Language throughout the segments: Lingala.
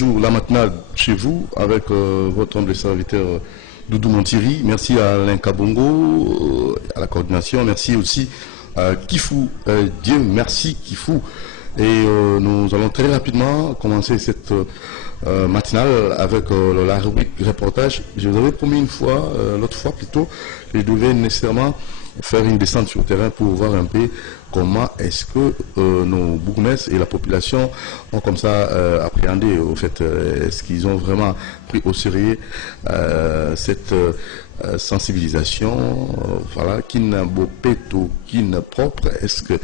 toujours la matinale chez vous avec votre humble serviteur Doudou Montiri. Merci à Alain Kabongo, à la coordination. Merci aussi à Kifou. Dieu merci Kifou. Et nous allons très rapidement commencer cette matinale avec la rubrique reportage. Je vous avais promis une fois, l'autre fois plutôt, je devais nécessairement faire une descente sur le terrain pour voir un peu comment est-ce que nos bourgmestres et la population ont comme ça appréhendé, au fait, est-ce qu'ils ont vraiment pris au sérieux cette sensibilisation, voilà, qui n'a beau péto, qui n'a propre, est-ce que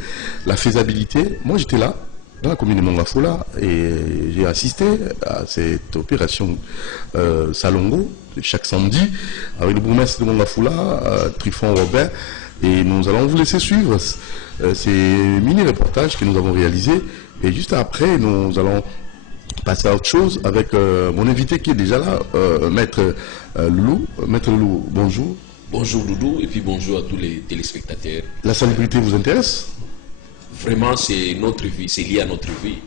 la faisabilité, moi j'étais là, dans la commune de Mongafula, et j'ai assisté à cette opération Salongo chaque samedi avec le bourgmestre de Mongafula, Trifon Robert, et nous allons vous laisser suivre ces mini-reportages que nous avons réalisés, et juste après nous allons passer à autre chose avec mon invité qui est déjà là, Maître Loulou. Maître Loulou, bonjour. Bonjour Doudou, et puis bonjour à tous les téléspectateurs. La salubrité vous intéresse? Vraiment, c'est notre vie, c'est lié à notre vie,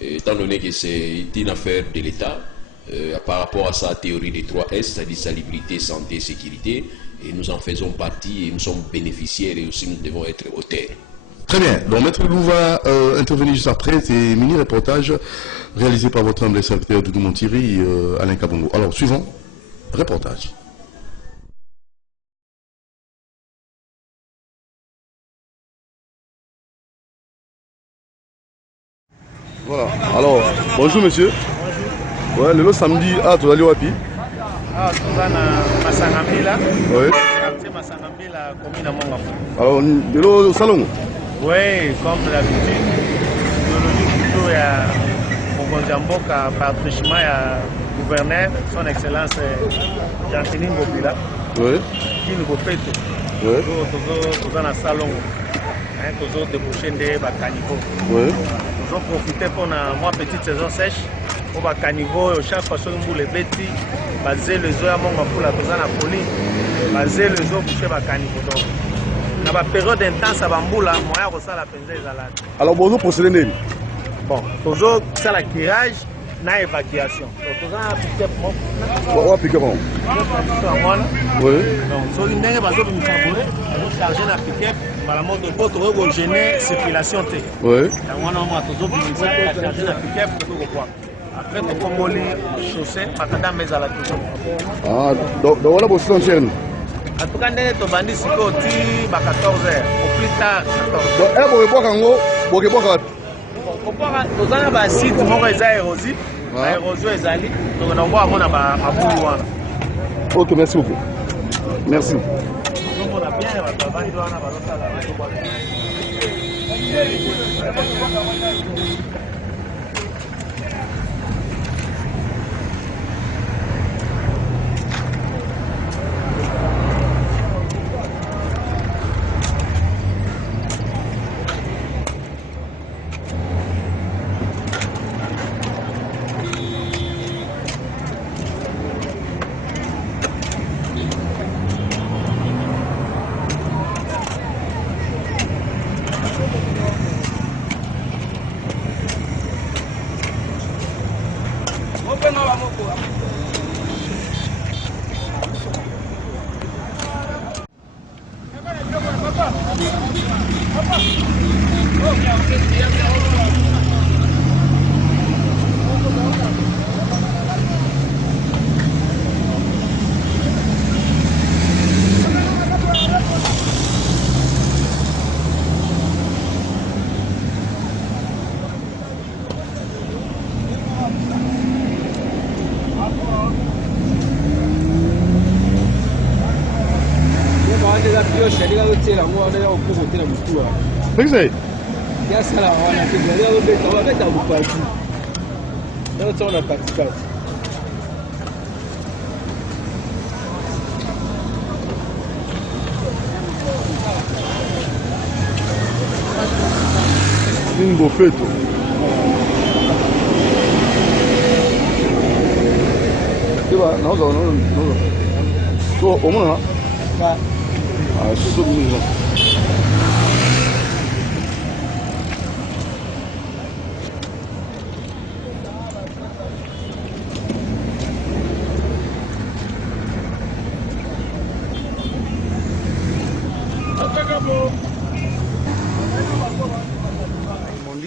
étant donné que c'est une affaire de l'État, par rapport à sa théorie des 3 S, c'est-à-dire salubrité, santé, sécurité, et nous en faisons partie, et nous sommes bénéficiaires, et aussi nous devons être auteurs. Très bien, donc Maître Loulou va intervenir juste après ces mini-reportages réalisés par votre humble serviteur Doudou Montiri, Alain Kabongo. Alors, suivant, reportage. Voilà, alors, bonjour monsieur. Bonjour. Ouais, le samedi, tu vas aller au Happy. Tu vas à Masangambila. Oui. Quartier Masangambila, commune à Mongafou. Alors, le salon. Oui, comme d'habitude, l'idéologie plutôt à Mogonjamboka, par truchement à gouverneur, son excellence Jean-Denis Ngobila. Oui. Qui nous fait tout. Oui. Nous dans le salon. Nous avons débouché des caniveaux. Oui. Nous avons profité pour une petite saison sèche. Pour les caniveaux, chaque fois que nous les bêtis, basé les eaux à Mongafula, nous avons la folie. Basé les eaux boucher les caniveaux. Dans la période intense à Bamboula, moi, je la peine des alades. Alors, bonjour, procédé. Bon, toujours, c'est la tirage, na évacuation. Donc, nous avons appliqué pour moi. On va appliquer bon. Oui. Donc, sur une dernière base, nous favorez, nous chargeons l'appliquer, par la mode de votre pour gêner circulation. Oui. Donc, on a toujours chargé l'appliquer pour le voir. Après, nous avons les chaussées, patata, mais à la question. Ah, donc, voilà pour ce que en tout cas, nous avons bandit à 14h, au plus tard 14h. donc, vous pouvez boire nous avons un site qui est érosif, l'érosion est allée, donc on va avoir un bout. Ok, merci beaucoup. Merci. Exactly. Yes, hello. I want to give you a little bit of a better party. That's all about the party. Um bofeto. Não, vamos lá. Ah, isso todo mundo.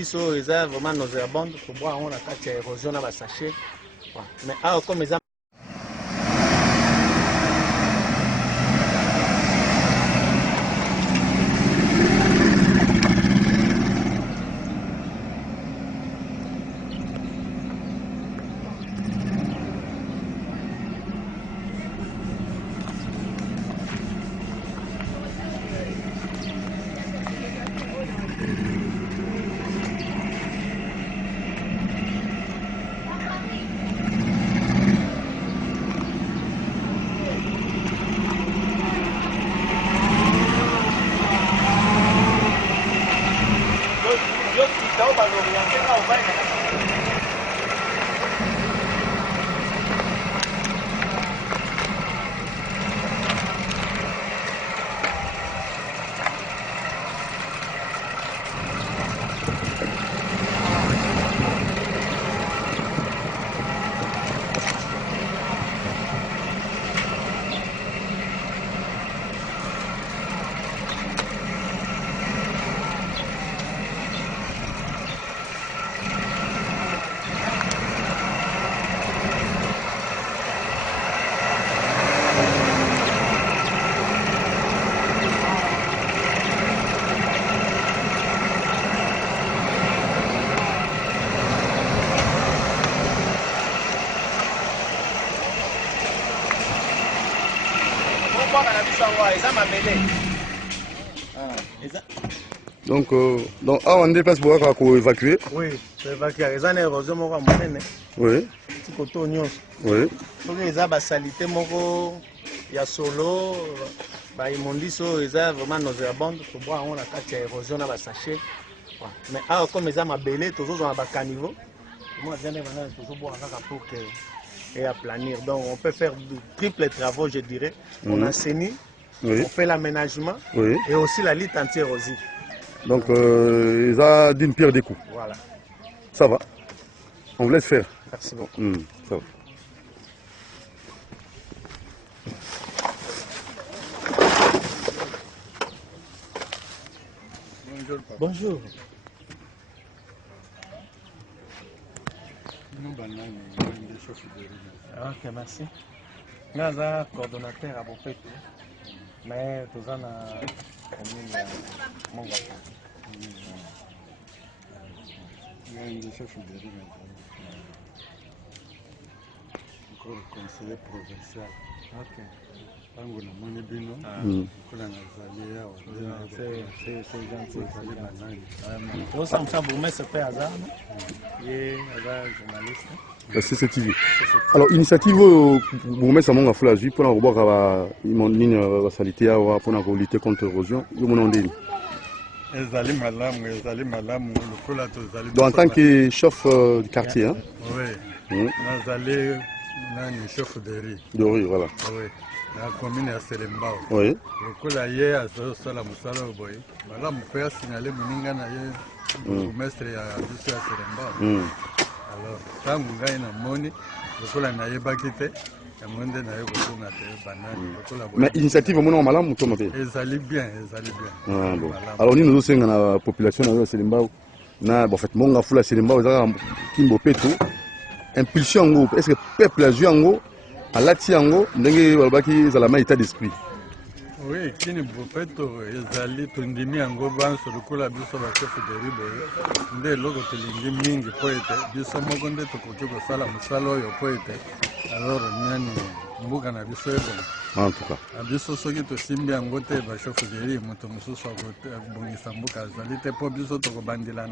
so eza vraiment nauséabonde toboa yango na kati ya érosion na basachet mais awa comme eza Donc, on déplace pour évacuer. Oui, c'est évacuer. Les années érosion moko monene. Oui. Petit koto nyonso. Oui. Donc les a salité moko ya solo ba immondice eza vraiment nauséabonde to boire on la kati ya érosion na ba sachet. Mais ah comme les a mabele toujours dans ba caniveau. Moi j'ai des bananes toujours boire ça pour que et à planir. Donc on peut faire de triple travaux je dirais. On assainit, oui. On fait l'aménagement oui. Et aussi la lutte anti-érosive. Donc, ils ont d'une pierre des coups. Voilà. Ça va. On vous laisse faire. Merci beaucoup. Ça va. Bonjour. Ok, merci. Nous sommes coordonnateur à Bopeto, mais nous sommes commune Mongapa. Encore conseiller provincial. Ok. Tango na moni bino. Kuna nazali ya c'est gentil. banani. Nous sommes ça bourgmestre fait hasard. Il est journaliste. C'est TV. Alors, initiative, vous mettez ça à la vue pour voir la salité pour lutter contre l'érosion. Ezali malamu lokola tozali. Donc, en tant que chef du quartier, hein? Oui. Nazali nani chef de riz. De riz, voilà. Oui. La commune à Selembao. Oui. Lokola ye azosala mosala boye. Malamu pe asignaler moninga na ye bourgmestre ya biso ya Selembao. Alors, tangu ngai na moni lokola nayebaki te yango nde naye kotunga te banani lokola boye. Mais initiative mona malamu to mabe. Ezali bien. Ah bon. Alors ni nous senga na population na Selembao na bon fait monga fula Selembao za kimbo peto impulsion ngo est-ce que peuple a joué ngo alati yango ndenge balobaki za la état d'esprit. Oui, kini bopeto ezali tondimi yango banso lokola biso bachef de ribo nde eloko tolingi mingi po ete biso moko nde tokoki kosala mosala oyo po ete alors nani mbuka na biso ebonga. En tout cas biso soki tosimbi yango te bachef de ribo moto mosusu akobongisa mbuka azali te po biso tokobandela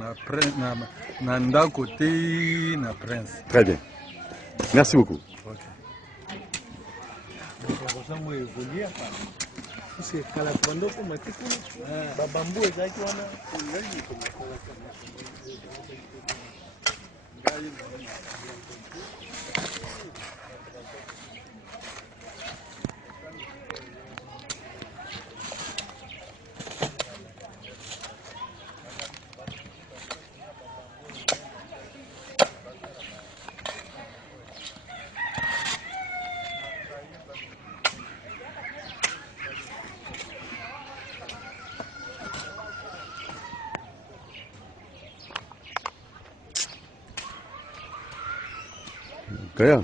na ndako te na prince. Très bien. Merci beaucoup. Okay. C'est Kalafando pour ma tikou. Babambo est là qui Kaya.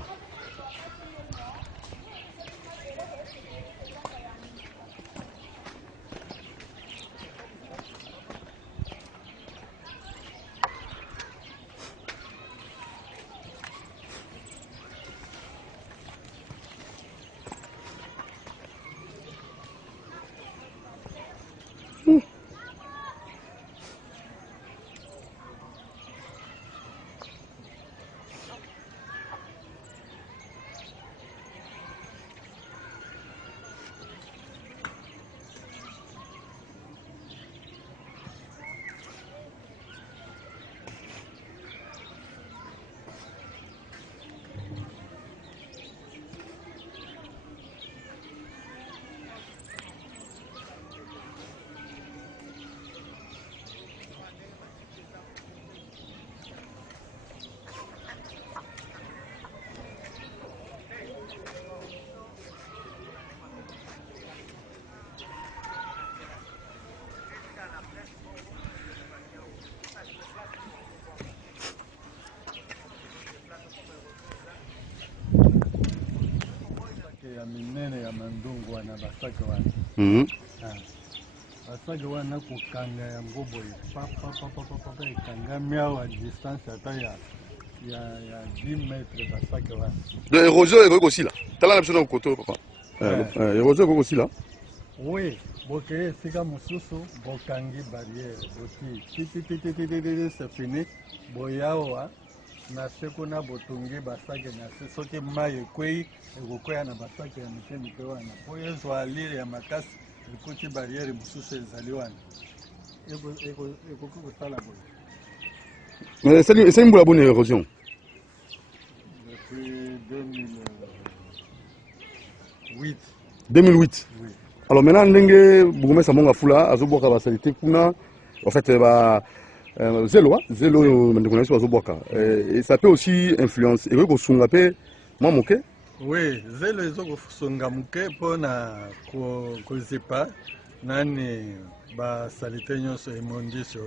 ya minene ya mandungu wana basake wana. Basake wana kukanga ya ngobo papa ekangami awa distance ata ya 10 mètres basake wana. De érosion est aussi là. Tala na biso na koto papa. Érosion est aussi là. Oui, boke esika mosusu bokangi barrière boti titi c'est fini boyawa na seko na botongi basake na se soki mai ekwei ekokwea na basake ya mike wana po ezwa alire ya makasi ekoti barrière mosusu ezali wana ekoki kosala boye. C'est une bonne érosion. Depuis 2008. 2008. Oui. Alors maintenant, ndenge Bourgmestre Monga Fula azoboka basalite kuna en fait zelo ndeko sur azoboka et ça peut aussi influencer et ko sunga pe moi moke. Oui, zelo ezoko sunga moke pona ko zipa nani basalite nyonso emondi so.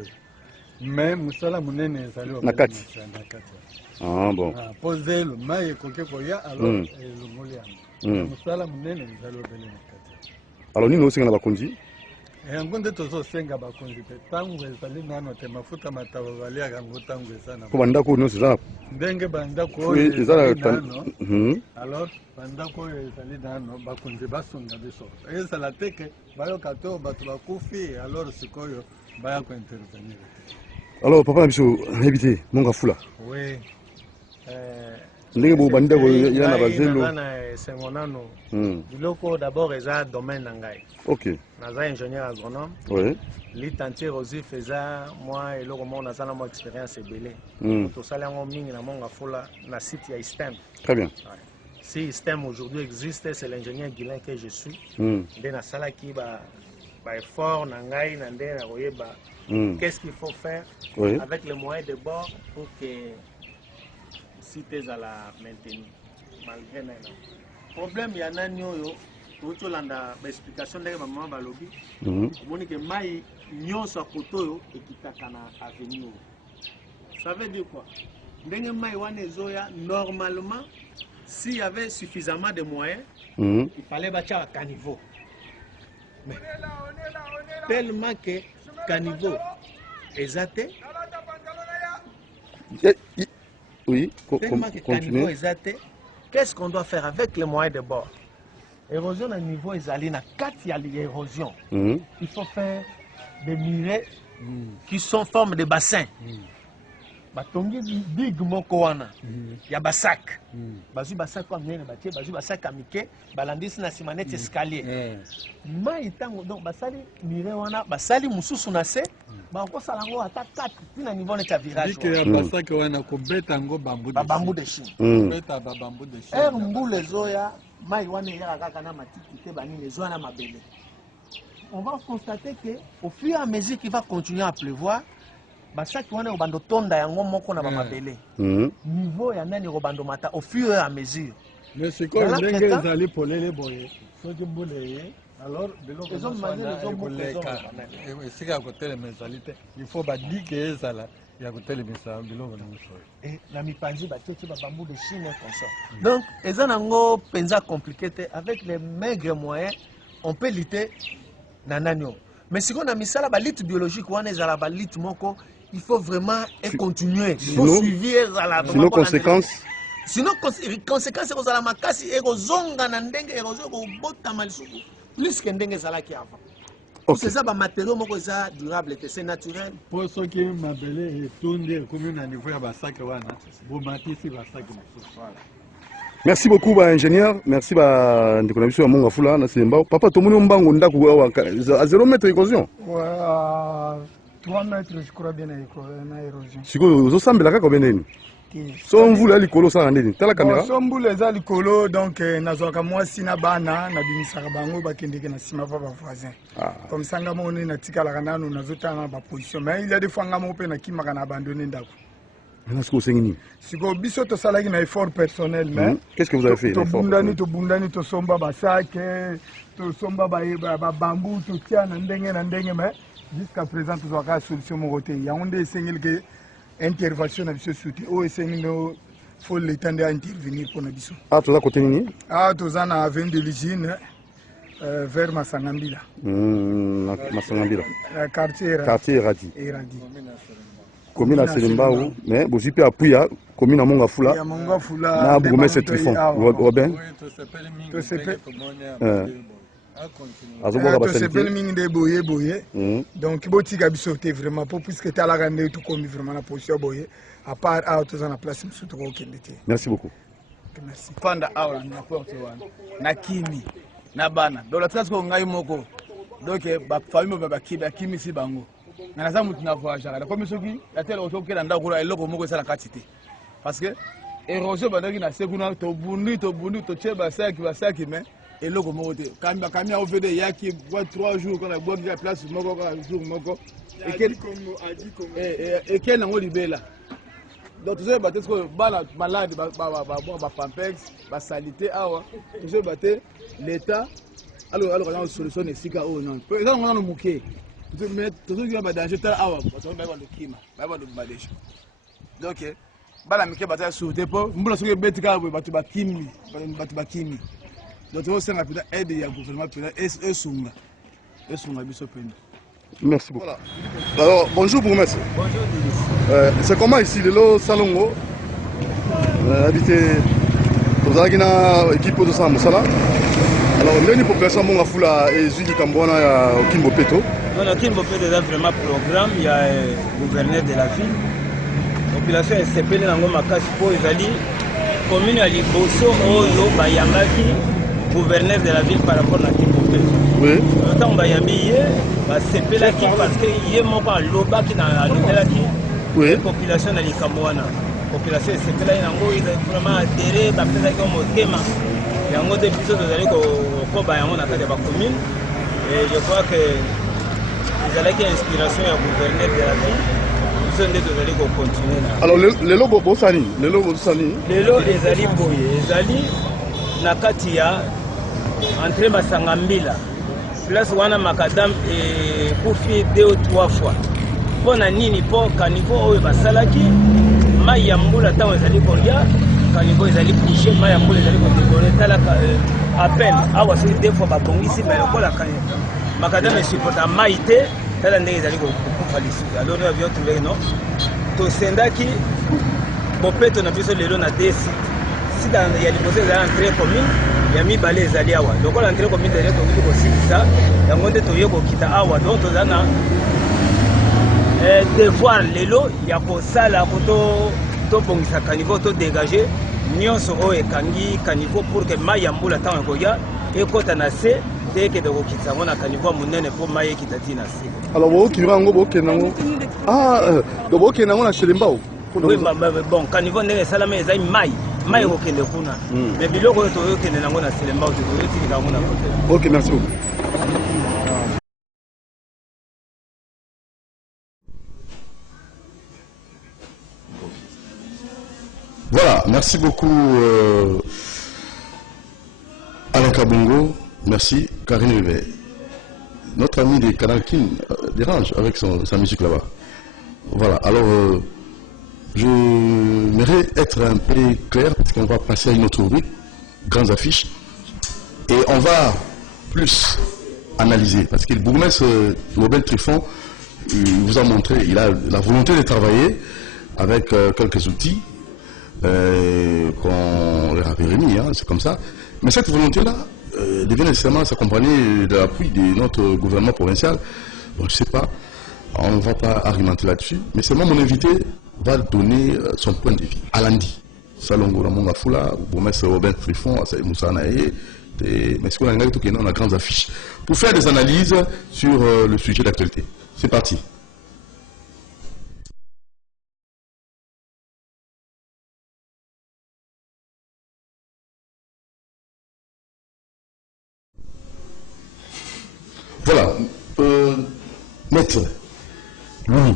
Mais musala munene ezali na kati. Ah bon. Po zelo mai koke koya alors elongoli yango. Musala munene ezali obele na kati. Alors nini osenga na bakonzi? Yango nde tozosenga bakonzi te ntango ezali nano te mafuta mataba baliaka yango ntango eza na po bandako nyonso eza ndenge bandako oyo ezali nano alors bandako oyo ezali nano bakonzi basunga biso ezala te ke bayoka to bato bakufi alors sikoyo baya kointervenir. Alors papa na biso nayebi te Monga Fula. Oui. Ndenge bo bandako ila na bazelo sengonano biloko d'abord eza domaine na ngai. OK. Naza ingénieur agronome. Oui. Litantier aussi faisait moi eloko mo nazana mo expérience ebele. To sala ngo mingi na Monga Fula na site ya STEM. Très bien. Ouais. Si STEM aujourd'hui existe, c'est l'ingénieur Guilain que je suis. Nde na sala ki ba effort na ngai na nde na koyeba qu'est-ce qu'il faut faire avec les moyens de bord pour que cité à la maintenir malgré nana problème ya nani oyo to landa ba explication ndenge maman balobi moni que mai nyonso akoto oyo ekitaka na avenue. Ça veut dire quoi? Ndenge mai wana ezoya normalement s'il y avait suffisamment de moyens il fallait bâtir un caniveau. Mais tellement que caniveau exacté. Oui, continue. Qu'est-ce qu'on doit faire avec les moyens de bord? Érosion à niveau exalé, na 4 il y a l'érosion. Il faut faire des murets qui sont en forme de bassin. Batongi big moko wana ya basak bazu basak kwa mnene batie bazu basak amike balandisi na simanete escalier mai tango donc basali mire wana basali mususu na se ba ko sala ngo ata 4 tina niveau net ya virage dike ya basak wana ko beta ngo bambu de Chine beta ba bambu de Chine mbule zoya mai wana ya kaka na matiki te banini ezo na mabele. On va constater que au fur et à mesure qu'il va continuer à pleuvoir basaki wana obando tonda yango moko na mabele niveau ya nani obando mata au fur et à mesure. Mais c'est quoi ndenge ezali polele boye soki mbule Alors, biloko Ezo nyonso manie, wana ezo mbuka, ekoleka ezo esika ya kotelema ezali te. Il faut badike ezala ya kotelemisa biloko nyonso oyo. na mipanzi bateki babambu de Chine comme ça. Donc, eza nango penza compliqué te. Avec les maigres moyens, on peut lutter na nanyo. Mais si on a mis ça là, lutte biologique, on est à la lutte moko, il faut vraiment continuer. Il faut suivre. Sinon, conséquence. Sinon, conséquence, c'est que la makasi et zonga na ndenge et bota malisuku plus que ndenge zalaki avant. C'est ça, matériau moko ça durable, c'est naturel. Pour ceux qui m'appellent et tourner comme un niveau à Bassak, vous matissez Bassak. Merci beaucoup, ingénieur. Merci, Ndikonabiso à Mongafula, na Simbao. Papa, tout le monde mbango ndaku à 0 mètre érosion. Ouais, 3 mètres, je crois bien, à érosion. Si vous avez la combien d'années? So on voulait les colos sans andeni. T'as la caméra? So on voulait les colos, donc nazoka moi sina bana na bimisaka bango bakendeke na sima va voisin. Comme ça ngamo on na tika la kana no nazota na ba position. Mais il y a des fois ngamo pe na kimaka na abandonner ndako. Maintenant ce que c'est ni. Siko biso to salaki na effort personnel mais qu'est-ce que vous avez fait? To bundani to somba ba sake, to somba ba bambou to tia na ndenge mais jusqu'à présent to zoka solution mo côté. Ya onde sengel que intervention na biso soutien o esengino faut le temps d'intervenir pour na biso. Ah tu as côté nini? Ah tu as na avenue de l'usine vers Masangambila. Masangambila. Quartier Radi. Commune à Selimbao, mais vous avez appuyé à commune à Mongafula. Na bourgmestre Trifon. Robin. To sepe. To sepe mingi de boye. Donc botika biso te vraiment pour puisque tu as la grande tout comme vraiment la position boye. À part à tu as la place musu to okende te. Merci beaucoup. Merci. Panda awa na porte wana. Na kimi. Na bana. Donc la trace ko ngai moko. Donc ba famille ba kimi si bango. Na za mutu na voyage la comme soki ya tele oto kela ndako la eloko moko esala katite parce que érosion bandaki na sekuna to bundu to cheba saki mais eloko moko te kamia ovede yaki 3 jours quand la boîte de place moko ka jour moko et quel nango libela donc tu sais battre que bala malade ba pampex ba salité awa tu sais battre l'état alors on a une solution esika oh non peut ça on a no muke mais tout ce qui va danger tel awa parce que ba le kima ba le madesh donc bala mike bata sauter pour mbula soki betika batu bakimi donc on s'en rapide aide ya gouvernement pena esunga biso pena. Merci beaucoup. Voilà. Alors bonjour bourgmestre. Bonjour. C'est comment ici le Salongo habité aux Agina équipe de Samosala. Alors ndeni population Mongafula et Zuli Kambona ya Kimbo Peto. Non, Kimbo Peto est vraiment programme, il y a gouverneur de la ville. La population est séparée dans le Makasi pour Ezali. Commune à Liboso, Oyo, Bayamaki, gouverneur de la ville par rapport à Kimbo Peto. Oui. Tant Bayami, c'est Pelaki parce qu'il y a mon pas l'Oba qui n'a l'Obalaki. Oui. La population de l'Ikamouana. La population est séparée, ils ont vraiment adhéré, ils ont thème. Il y a un autre épisode de la commune et je crois que ils allaient qu'il inspiration à gouverner de la ville. Ils ont dit qu'on continue. Alors les logos Bosani, les logos Ezali Boye, Ezali Nakatia entre Masangambila. Place wana makadam et Koufi 2 ou 3 fois. Pour nini pour caniveau au basalaki, Mayambula tant ezali kolia. Caniveau ezali bouché, Mayambula ezali kodekorer talaka appel. Awa c'est deux fois babongisi mais lokola makadam supporta maïté tala ndenge ezali kokufa lisuka. Alors nous avions trouvé non. To sendaki bopeto na biso lelo na desi. Si dans il y a des postes dans entrée commune, il y a mis balé ezali awa. Donc on entrée commune ezali ko sisa, yango nde toyo ko kita awa donc tozana devoir lelo ya ko sala ko to bongisa caniveau to dégager nyonso o ekangi caniveau pour que mayambula tant koya et kota na se te ke de ko kitsa mona caniveau munene pour maye kitati na se. Alors vous qui rango bokenango do bokenango na Selimbao. Oui, bon, caniveau ndenge salama ezai mai okende kuna. Mais biloko to okende nango na Selimbao to yotika nango na côté. OK, merci beaucoup. Voilà, merci beaucoup Alain Kabongo. Merci, Karine Weber. Notre ami de Canal King dérange avec sa musique là-bas. Voilà, alors j'aimerais être un peu clair parce qu'on va passer à une autre rubrique, grandes affiches, et on va plus analyser parce que le bourgmestre Robert Triffon vous a montré, il a la volonté de travailler avec quelques outils qu'on leur avait remis, hein, c'est comme ça. Mais cette volonté-là devient nécessairement s'accompagner de l'appui de notre gouvernement provincial. Donc je ne sais pas, on ne va pas argumenter là-dessus, mais seulement mon invité va donner son point de vue. Alandi, Salongo Ramonga Fula, bourgmestre Robert Triffon, Moussa Naye, mais ce qu'on a tout qui est dans la grande affiche, pour faire des analyses sur le sujet d'actualité. C'est parti. Voilà, maître Louis,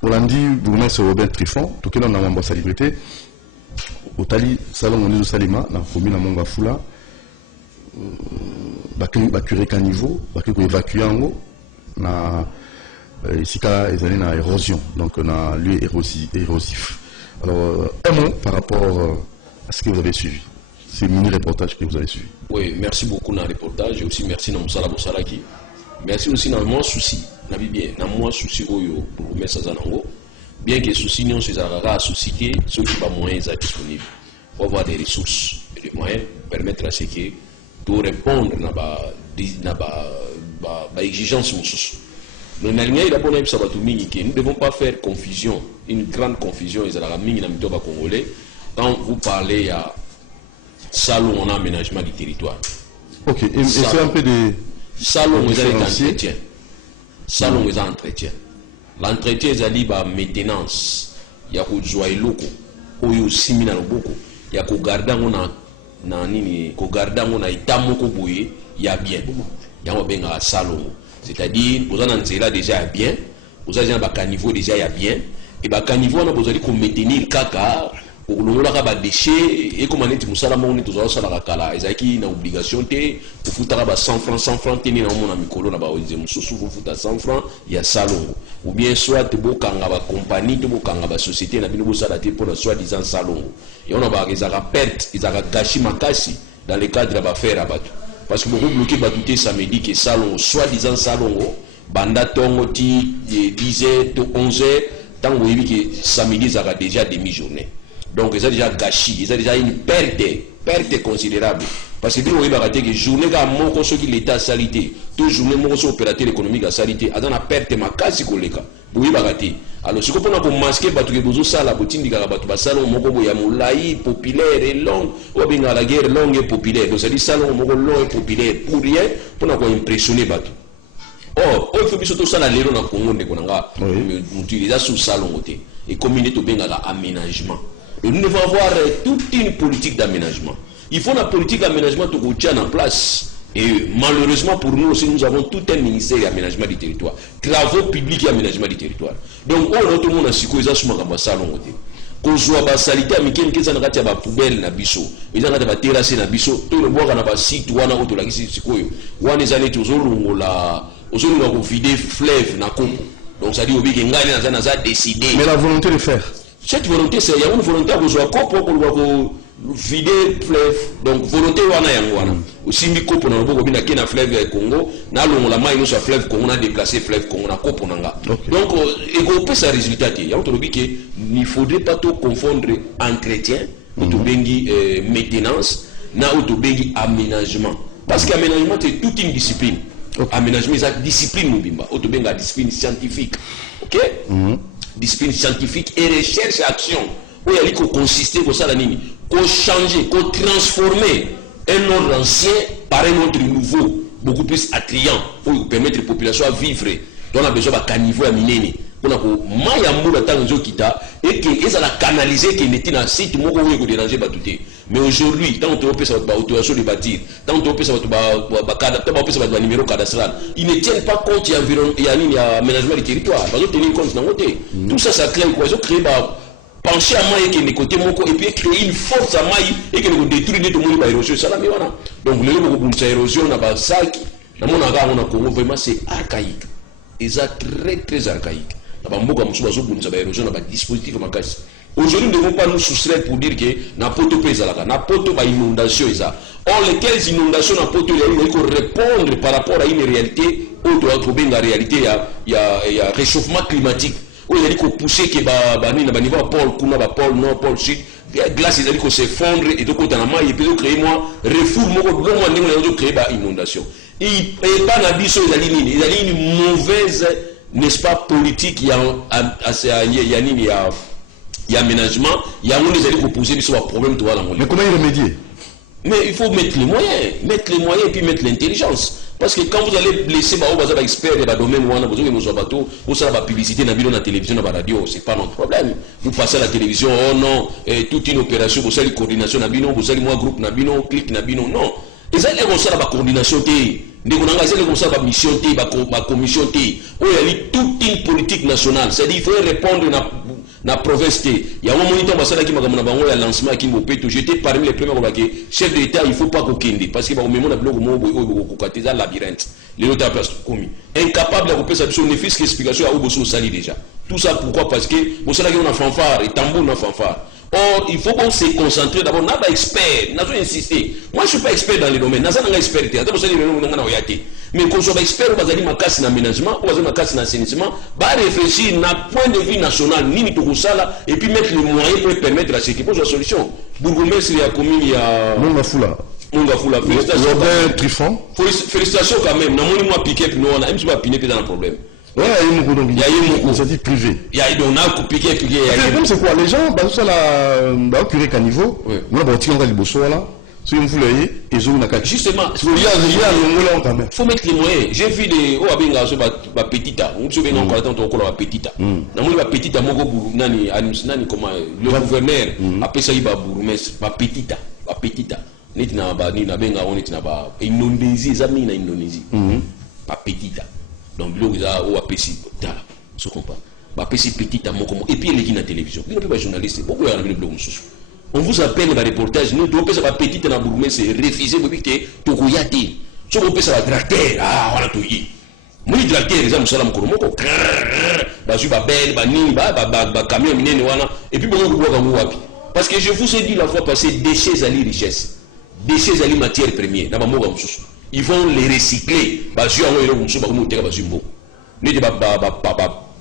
Olandi, bourgmestre Robert Triffon, tout le monde a une célébrité. Au Tali, Salon Onizo Salima, dans la commune de Mongafula, bakure caniveau, bakure évacuer en haut, ici il y a une érosion, donc on a lieu érosif. Alors, un mot par rapport à ce que vous avez suivi, ces mini-reportages que vous avez suivis. Oui, merci beaucoup dans le reportage, et aussi merci dans Moussala Bossalaki. Merci aussi dans mon souci, dans mon souci pour mettre ça en haut. Bien que les soucis non se à susciter, ceux qui n'ont pas moyens disponibles. Il faut avoir des ressources et des moyens pour permettre à ce que de répondre à l'exigence. Nous ne devons pas faire confusion, une grande confusion congolais quand vous parlez à salon en aménagement du territoire. Ok, et c'est un peu des salon est entretien. Salon est entretien. L'entretien est la maintenance. Il y a que joie loko, oyo simina loboko. Il y a que garder na nini, ko garder na itamo ko boye, il y a bien. Il y a benga salon. C'est-à-dire vous en là déjà bien, vous avez un caniveau déjà il y a bien et ba caniveau on a besoin de maintenir kaka pour l'ongola ba déchets et comment est musala mo ni tozo sala kala ezaki na obligation te pour futara ba 100 francs tenir na mona mikolo na ba oze mususu vous futa 100 francs il y a salon ou bien soit te bokanga ba compagnie te bokanga ba société na bino bosala te pour soit disant salon et on a ba ezaka perte ezaka gâchis makasi dans le cadre ba faire abatu parce que beaucoup bloqué batouté samedi que salon soit disant salon banda tongo ti 10h 11h tant vous voyez que samedi ça a déjà demi-journée. Donc, ils ont déjà gâché, ils ont déjà une perte considérable. Parce que vous voyez que journée qui l'État salité, toute journée qui opérateur économique à salité, ils ont une perte ma quasi collègue. Vous voyez alors, si vous pouvez masquer, vous avez ça, la boutique de salon, populaire et long, ou bien la guerre longue et populaire. Donc, c'est-à-dire salon long et populaire pour rien, pour impressionner. Or, il faut que tout ça, les gens dans le Congo, on utilise sous salon et communauté bien aménagement. Et nous devons avoir toute une politique d'aménagement. Il faut la politique d'aménagement tout tient en place. Et malheureusement pour nous aussi, nous avons tout un ministère d'aménagement du territoire. Travaux publics et aménagement du territoire. Donc, on a tout le monde à Siko, ils ont souvent un salon. Qu'on soit la salité, mais qu'il y ait une poubelle na biso, il y a une terrasse na biso, tout le monde a un site, ou a autour de Siko. Ou a des années, tous les gens ont vidé fleuve na Congo. Donc, ça dit, qu'il y a décidé. Mais la volonté de faire. Cette volonté, c'est il y a une volonté pour jouer pour vider fleuve. Donc volonté wana yangwana. Aussi mi kopo na loboko bina kena fleuve Congo, na longo la mai no sa fleuve Congo na déplacer fleuve Congo na kopo nanga. Donc ego ça résultat il y a autour que il faudrait pas tout confondre entretien, autobengi maintenance, na autobengi aménagement. Parce qu'aménagement c'est toute une discipline. Aménagement c'est discipline mobimba, autobenga discipline scientifique. OK? Discipline scientifique et recherche et action où il y a consister pour ça la nini qu'on changer qu'on transformer un ordre ancien par un autre nouveau beaucoup plus attrayant pour permettre aux populations à vivre. Donc on a besoin de caniveau à mineni on a pour maya mboula tanzo kita et que ils la canaliser qui n'était dans site moko où il déranger batouté. Mais aujourd'hui tant on peut ça va autorisation de bâtir tant on peut ça va numéro cadastral ils ne tiennent pas compte il y a aménagement du territoire parce que tenir compte dans côté tout ça ça crée quoi ça crée pencher à maille et que côté moko et puis créer une force à maille et que nous détruire tout le monde par érosion ça la mais voilà donc les beaucoup pour érosion na ba saki na mona ga on a Congo vraiment c'est archaïque et ça très archaïque na ba mboka musuba zo bunza ba érosion na ba dispositif makasi. Aujourd'hui, nous ne devons pas nous soustraire pour dire que na poto pezalaka na poto ba inondation ça. Or lesquelles inondations na poto il faut répondre par rapport à une réalité où doit trouver la réalité il y a réchauffement climatique. Où il y a qu'on pousser que ba niveau pôle kuna ba pôle nord pôle sud glace il a dit qu'on s'effondre et donc on a maille et puis créer moi refoule moko longo ndingo na créer ba inondation. Et pas na biso il a une mauvaise n'est-ce pas politique il y a nini il y a aménagement, il y a un des poser sur un problème de la monnaie. Mais comment y remédier? Mais il faut mettre les moyens et puis mettre l'intelligence. Parce que quand vous allez laisser des experts dans le domaine où on a besoin de nos bateaux, vous savez la publicité dans la télévision, dans la radio, c'est pas notre problème. Vous passez à la télévision, oh non, toute une opération, vous savez la coordination, vous savez moi groupe, clic, non. Et ça, vous savez la coordination, vous savez la mission, la commission, où il y a toute une politique nationale. C'est-à-dire qu'il faut répondre na province il y a un moniteur basala qui m'a bango ya lancement qui m'opéto j'étais parmi les premiers qui chef de l'état il faut pas kokende parce que ba memo na bloc mo ko katiza labyrinthe les autres place commis incapable de couper sa mission ne fils l'explication à oboso sali déjà tout ça pourquoi parce que bosala qui on a fanfare et tambour na fanfare. Or, il faut qu'on se concentre d'abord. N'a pas expert, n'a pas insisté. Moi, je ne suis pas expert dans les domaines. N'a pas expert. Mais qu'on soit expert, on va dire ma casse d'aménagement, on va dire ma casse d'assainissement, va réfléchir d'un point de vue national, ni tout ça, et puis mettre les moyens pour permettre à ce qui pose la solution. Bourgmestre, il y a commune, il y a. Mongafoula. Félicitations. Félicitations quand même. N'a pas piqué, puis nous, on a même pas piqué dans le problème. Ouais, il y a une initiative privée. Il y a une piqué. Le problème, c'est quoi? Les gens, ça la curé qu'à niveau, on a bâti un liboso là. Si vous voulez, ils ont une justement, il faut mettre les moyens. J'ai vu des petita, on se fait encore la petita. La petita, le gouverneur appelle ça bourgmestre, petita. Indonésie, ça mine Indonésie. Petita. Donc, là, on a petit tala, je comprends. Petit petita, et puis il est dans la télévision. Il n'y a pas de journaliste, beaucoup de blog. On vous appelle les reportages, nous devons faire ça petite dans la bourgmestre, c'est refusé, vous dites, Tokoyate. Si on peut faire ça, tracteur, voilà tout y. Moi, le tracteur, les hommes, salam, koromoko, basu, babel, bani, camion, minene, voilà. Et puis, beaucoup de wapi. Parce que je vous ai dit la fois passée, déchets alliés richesse, déchets alliés matières premières, dans ma ils vont les recycler. Basu, on va monter à Basumbo. Les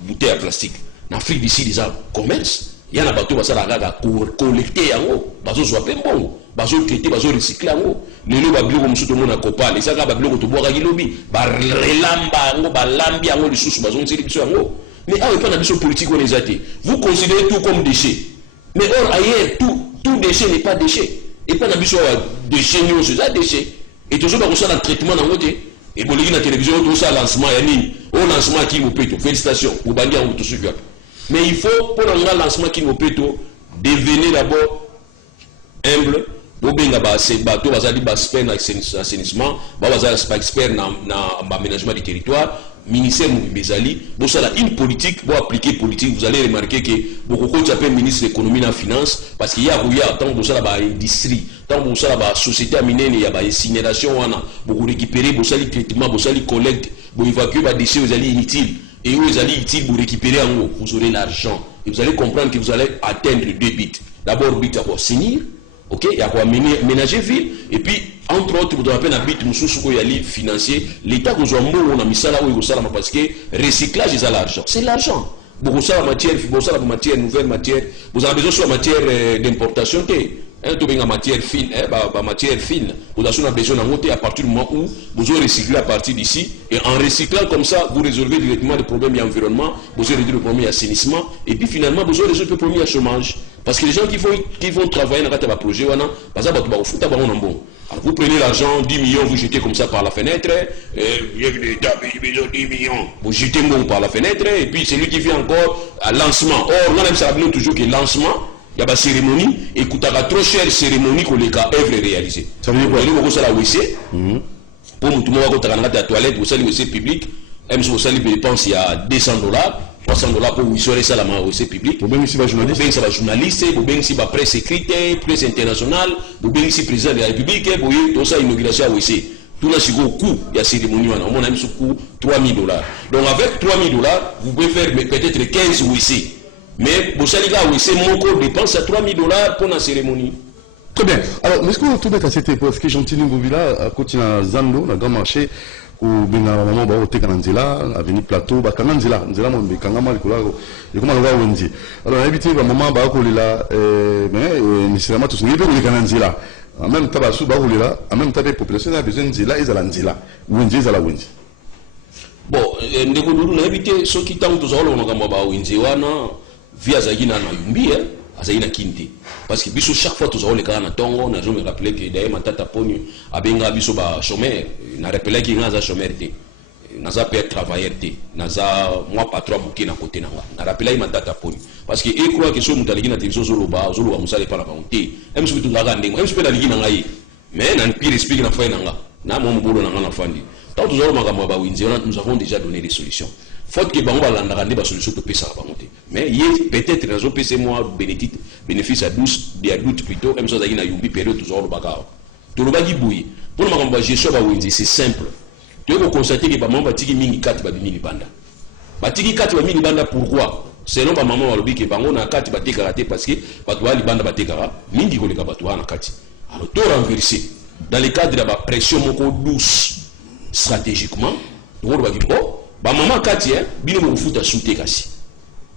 bouteilles en plastique. En Afrique d'ici, les commerce. Il y a un bateau qui va collecter en haut, bateau soit bien bon, bateau traité, bateau recyclé en haut. Les lois babio comme tout le monde a copal, les sagas babio to boire à gilobi, relamba en haut, balambi en haut, les sous bateau c'est en haut. Mais ah, il n'y a pas de politique on les a dit. Vous considérez tout comme déchet. Mais or ailleurs, tout déchet n'est pas déchet. Et pas d'ambition déchet, c'est ça déchet. Et toujours dans le traitement dans l'autre. Et pour les la télévision, tout ça lancement, il y a un lancement qui vous peut. Félicitations, vous bandir en tout suivre. Mais il faut, pour un lancement qui nous peut, devenir d'abord humble. Vous bien bateau, vous allez expert dans l'assainissement, vous allez expert dans l'aménagement du territoire, ministère Moubezali, vous avez une politique, vous appliquer politique, vous allez remarquer que beaucoup de gens ministre de l'économie et de la finance, parce qu'il y a tant que vous avez l'industrie, tant que vous avez la société aminée, il y a l'incinération, vous récupérez, vous allez traitement, vous allez collecte, vous évacuez les déchets, vous allez inutiles. Et vous allez utile pour récupérer en haut, vous aurez l'argent. Et vous allez comprendre que vous allez atteindre deux buts. D'abord, but à s'unir, ok, et à ménager ville. Et puis, entre autres, vous avez un but financier. L'État vous a mis on a mis ça là où il parce que recyclage, c'est l'argent. C'est l'argent. Beaucoup ça la matière, nouvelle matière. Vous avez besoin de matière d'importation. Matière fine, matière fine. Vous avez besoin d'en monter à partir du moment où vous aurez recyclé à partir d'ici. Et en recyclant comme ça, vous résolvez directement les problèmes d'environnement, vous aurez résoudre le problème d'assainissement. Et puis finalement, vous aurez résoudre le problème de chômage. Parce que les gens qui vont travailler dans le projet, vous prenez l'argent, 10 millions, vous jetez comme ça par la fenêtre. 10 millions, vous jetez par la fenêtre. Et puis c'est lui qui vient encore à lancement. Or, on a toujours que lancement. Il y a des cérémonies, et il coûtera trop cher cérémonie que les cas œuvres réalisées. Ça veut dire quoi? Vous allez au WC, pour tout le monde qui est dans la toilette, vous allez au WC public, même si vous allez dépenser à $200, $300 pour Wissore Salama OC public. Vous bien ici, les journalistes. Vous bien journaliste, vous bien ici, presse écrite, presse internationale, vous bien ici, président de la République, vous bien tout ça, inauguration à OC. Tout là, c'est au coût de la cérémonie, on a mis ce coût $3,000. Donc avec $3,000, vous pouvez faire peut-être 15 OC. Mais pour ça, les gars, OC, mon coût dépense à $3,000 pour la cérémonie. Très bien. Alors, mais est-ce qu'on trouve à cette époque, parce que Gentilini Gouvila, à côté de Zando, dans le grand marché, où Benga Maman va au Tekananzela, avenue Plateau, Bakananzela, Nzela, mon Kangama, le Kola, et comment on va Wendy. Alors, on a évité, maman, Bakolela, mais nécessairement, tout ce qui est de Kananzela. En même temps, Bakolela, en même temps, la population a besoin de Nzela, ils ont Nzela. Wendy, ils ont la Wendy. Bon, on a évité ceux qui t'ont tous en train de Wendy, via Zagina, Yumbi, Azaina Kinte. Parce que chaque fois, tous les cas, on a jamais rappelé que d'ailleurs, ma tata Pony a bien un ba chômeur. On a rappelé qu'il y a un chômeur. On a pas travailleur. On a moi patron qui na côté. On a rappelé ma tata Pony. Parce que il croit que ce que na télévision solo ba solo amusale pas la bonté. Même si tu la gande, même si tu la ligi na ngai. Mais na pire explique na fa na nga. Na mon bolo na nga na fandi. Tant tous les gens ba winzi, nous avons déjà donné des solutions. Faut que bango balanda rande ba solution pour pesa ba monter. Mais il peut-être raison PC moi bénéfice à 12 des adultes plutôt même ça na yumbi période toujours le bagao. Tout le bagi boui. Pour le makambo gestion ba winzi c'est simple. Tu peux constater que ba mamba tiki mingi 4 ba bini banda. Ba tiki 4 ba bini banda pourquoi? Selon ba maman walobi ke bango na 4 ba tekaraté parce que ba toi li banda ba tekara mingi ko le ka ba toi na 4. Alors tout renverser dans le cadre de la pression moko douce stratégiquement, donc ba gibo ba maman kati bino mo futa souté kasi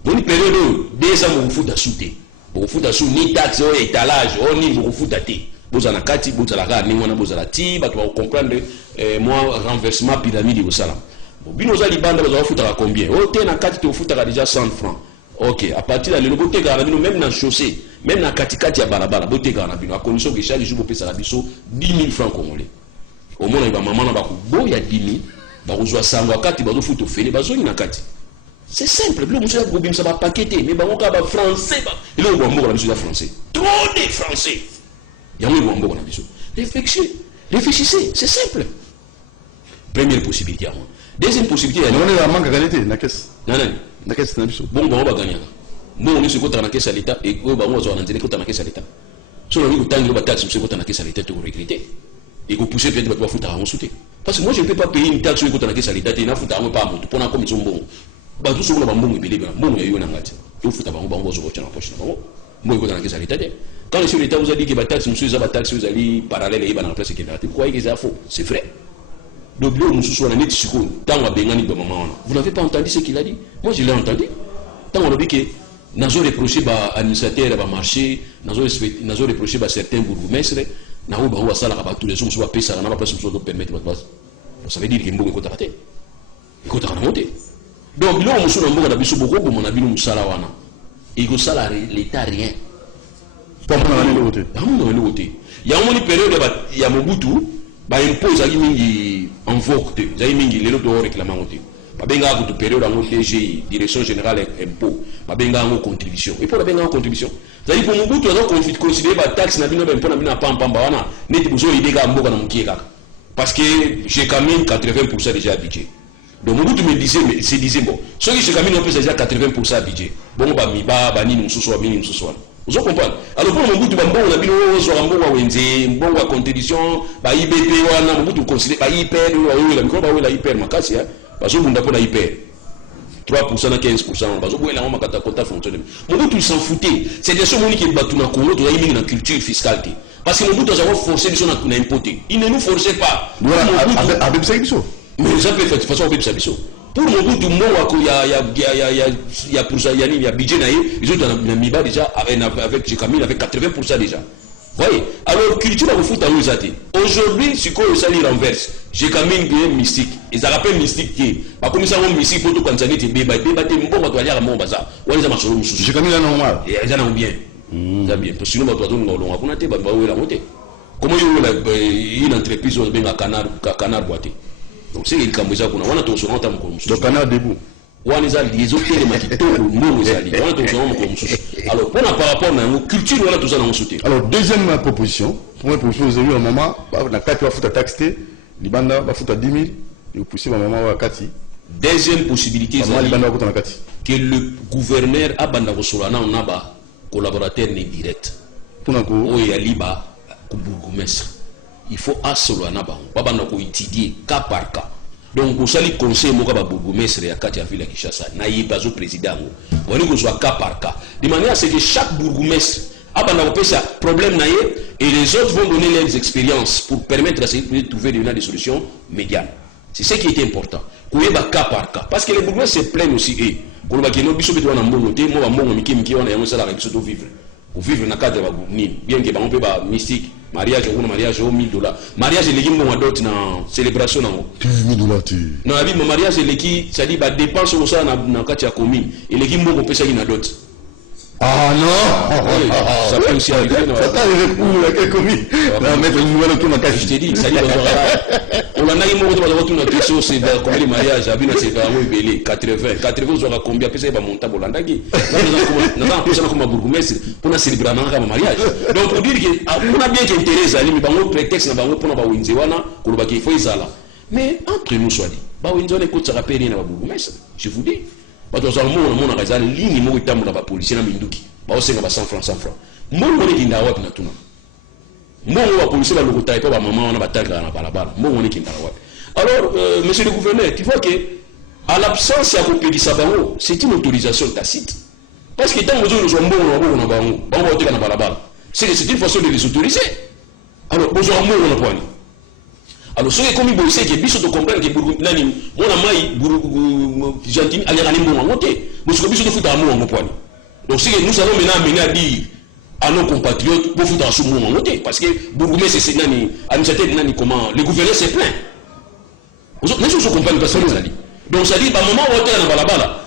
boni période 2 ans mo futa souté bo futa sou ni taxe o étalage o ni mo futa té bozana kati bozala ka ni mona bozala ti ba to comprendre moi renversement pyramide au salam bo bino za libanda ba futa combien o té na kati to futa déjà 100 francs. OK, à partir de le boté ka bino même na chaussée même na kati kati ya balabala boté ka na bino à condition que chaque jour bo pesa biso 10 000 francs congolais au moins ba maman na ba ko boya 10 000. C'est simple, le monsieur a ça va paqueter, mais bon, français, il est au français. Trop de français. Il y a un bon réfléchissez, c'est simple. Première possibilité. Deuxième possibilité, on est à manque de qualité, la caisse. Non, la caisse, c'est bon, on va gagner. Bon, on est sur la caisse à l'État et on va avoir un délai contre la caisse à l'État. Si on a eu autant de taxes sur la caisse à l'État, vous regrettez. Et vous poussez peut-être pour foutre à mon soutien. Parce que moi, je ne peux pas payer une taxe sur la caisse à l'État et n'a foutre à moi pas à mon pour la commission bon. Bah, tout ce qu'on a bon, il est bon, il y a eu un engagement. Tout foutre à moi, on va se retrouver en poche. Moi, je la caisse à l'État. Quand le chef de l'État vous a dit que la taxe, monsieur, la taxe, vous allez parallèle et dans la place, vous croyez que c'est faux? C'est vrai. Donc, nous sommes en seconde. Tant qu'on a bien vous n'avez pas entendu ce qu'il a dit? Moi, je l'ai entendu. Tant qu'on a dit que nous avons reproché à l'administrateur, à marché, nous avons reproché à certains bourgmestres. Na uba huwa sala kabatu les gens soit pesa na pas se permettre votre base. Ça veut dire que mbongo kota raté. Kota na monter. Donc bilo musu na mbongo na biso boko bo mona bino musala wana. Et ko sala l'état rien. Pas pour la côté. Dans le côté. Il y a une période il y a Mobutu ba impose ali mingi en vogue. Zai mingi lelo to réclamant côté. Ba benga ko période en DGI, direction générale impôt. Ba benga en contribution. Et pour la benga en contribution. Zali pour Mobutu on considérer ba taxe na bino ben pour na bino pamba wana neti buzo idega mboka na mukie kaka parce que j'ai quand même 80% déjà budget. Donc Mobutu me disait mais c'est disait bon ceux qui j'ai quand même on peut déjà 80% budget. Bon ba mi ba nini mususu wa mini mususu. Vous comprenez? Alors pour Mobutu ba mbongo na bino zo mboka wenze mbongo contribution ba IBP wana Mobutu considérer ba hyper ou la micro ba la hyper makasi parce que bunda pona hyper 3% à 15%, parce que vous avez un compte fonctionner. Mobutu s'en foutait. C'est des choses qui battent dans le Congo, tu as mis une culture fiscale. Parce que Mobutu a forcé les gens à impoter. Il ne nous forçait pas. Avec ça, mais ça peut faire de façon avec ça. Pour Mobutu, il y a pour ça, il y a budget, ils ont mis déjà avec Jekamil avec 80% déjà. Voyez, alors culture va vous foutre à nous athées. Aujourd'hui, ce qu'on s'allie renverse. J'ai quand même bien mystique. Ils appellent mystique qui est. Pas comme ça, on mystique pour tout quand ça n'est pas débat, bon, on va aller à mon bazar. On les a marché au moussou. J'ai quand même la normale. Et ils en ont bien. Ils ont bien. Parce que sinon, on va donner l'on a connoté, on va où la montée. Comment il y a une entreprise, on a un canard boité. Donc, c'est le Cambodge qu'on a. On a tout sur un temps comme moussou. Le canard debout. On les a les autres éléments qui tombent, nous les a dit. On a tout sur un comme moussou. Alors, par rapport à la culture, on a tout ça dans mon soutien. Alors, deuxième proposition. Première proposition, vous avez eu un moment, on a 4 fois taxe. Libanda va foutre à 10 000 et vous poussez ma maman à 4. Deuxième possibilité, que le gouverneur a bandako solana on a ba collaborateur ne direct o ya liba ko bourgmestre il faut asolana ba bandako étudier cas par cas donc vous allez conseiller mo ka ba bourgmestre ya kati ya ville ya Kinshasa na yibazo président on ko soit cas par cas de manière à ce que chaque bourgmestre a bandako pesa problème na ye et les autres vont donner leurs expériences pour permettre à ceux de trouver des solutions médianes. C'est ce qui est important. Koueba cas par cas parce que les bourgmestres se plaignent aussi et pour le Kenya biso beto na mbongo te mo ba mbongo miki wana yango sala biso to vivre pour vivre na cadre ba nini bien que ba on peut ba mystique mariage ou mariage au $1000 mariage les mbongo dot na célébration nango $1000 tu non abi mariage les qui ça dit ba dépense au ça na kati ya commune et les mbongo pesa na dot. Ah non, oui, ça peut aussi arriver. Ça t'arrive pour la commune. Non, mais je t'ai dit, ça dit, on a une question, c'est combien de mariages, c'est 80, on aura combien, puis ça va monter pour l'andagui. On a comme un bourgmestre pour célébrer un mariage. Donc, pour dire qu'on a bien qu'intérêt, mais on prétexte pour la Winzewana, pour le qu'il faut y aller. Mais entre nous, soit dit, Winzewana écoute, ça rappelle rien à la bourgmestre, je vous dis. Parce que mon raison ligne mo itamu na ba policier na minduki ba osenga ba 100 francs mon ki ndawa na tuna mon wa policier ba lokota et pas ba maman na batanga na balabala mon ki ndawa. Alors monsieur le gouverneur, tu vois que à l'absence ya kopekisa bango c'est une autorisation tacite parce que tant besoin de zo mbongo na bango bango oteka na balabala c'est une façon de les autoriser. Alors besoin mbongo na kwani. Alors, ce qui est comme il c'est que biso de comprendre que Nani, mon ami, Gentini, allez aller mon monter. Nous sommes biso de foutre à mon poignet. Donc, c'est que nous allons maintenant amener à dire à nos compatriotes pour foutre à son mon monter. Parce que Bourgoumé, c'est Nani, à une certaine Nani, comment, le gouverneur se plaint. Nous sommes compagnie parce que nous allons. Donc, ça dit, bah, maman, on va dans la balabala.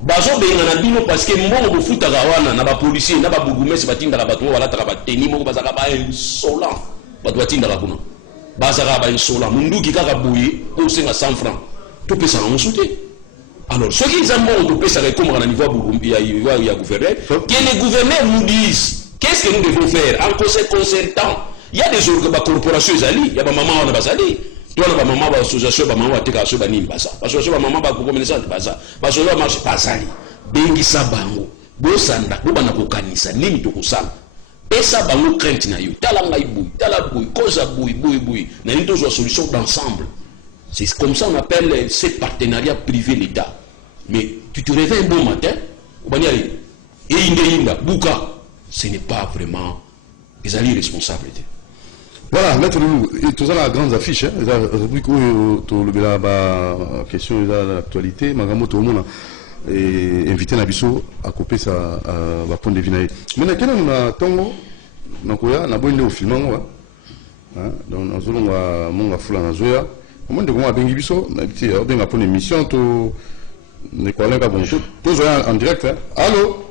Bazo benga bino parce que mon go futa gawana na ba policier na ba Bourgoumé se batinda la bato wala ta ba teni mo bazaka ba insolent. Ba doit tinda la kuna. Bazara ba insola mundu ki kaka boye o senga 100 francs to pesa na musuté. Alors ceux qui ont de pesa comme à niveau ya gouverneur que les gouverneurs nous disent qu'est-ce que nous devons faire en concertant. Il y a des corporations zali, il y a ba maman on ba zali toi na ba maman ba association ba maman te ka so ba nini basa association ba maman ba ko communauté basa ba so ba marché pas zali bengi sabango bo sanda bo bana ko kanisa nini to kusala. Et ça, nous crainte na yo. Tala boui, cause boui. N'a une solution d'ensemble. C'est comme ça on appelle ces partenariats privé-l'État. Mais tu te réveilles un bon matin, et Inda, Bouka, ce n'est pas vraiment les alliés responsables. Voilà, Maître Loulou, tout ça la grande affiche, la rubrique où tu as question de l'actualité, Magamo tout le monde. Et inviter Nabiso à couper sa point de vue. Mais quand on a tongo, on a beau au film, donc on a mon foule en zoya. Au moins de comment bengi biso, on a dit on a pour une émission tout ne quoi pas bon tout en direct. Allô.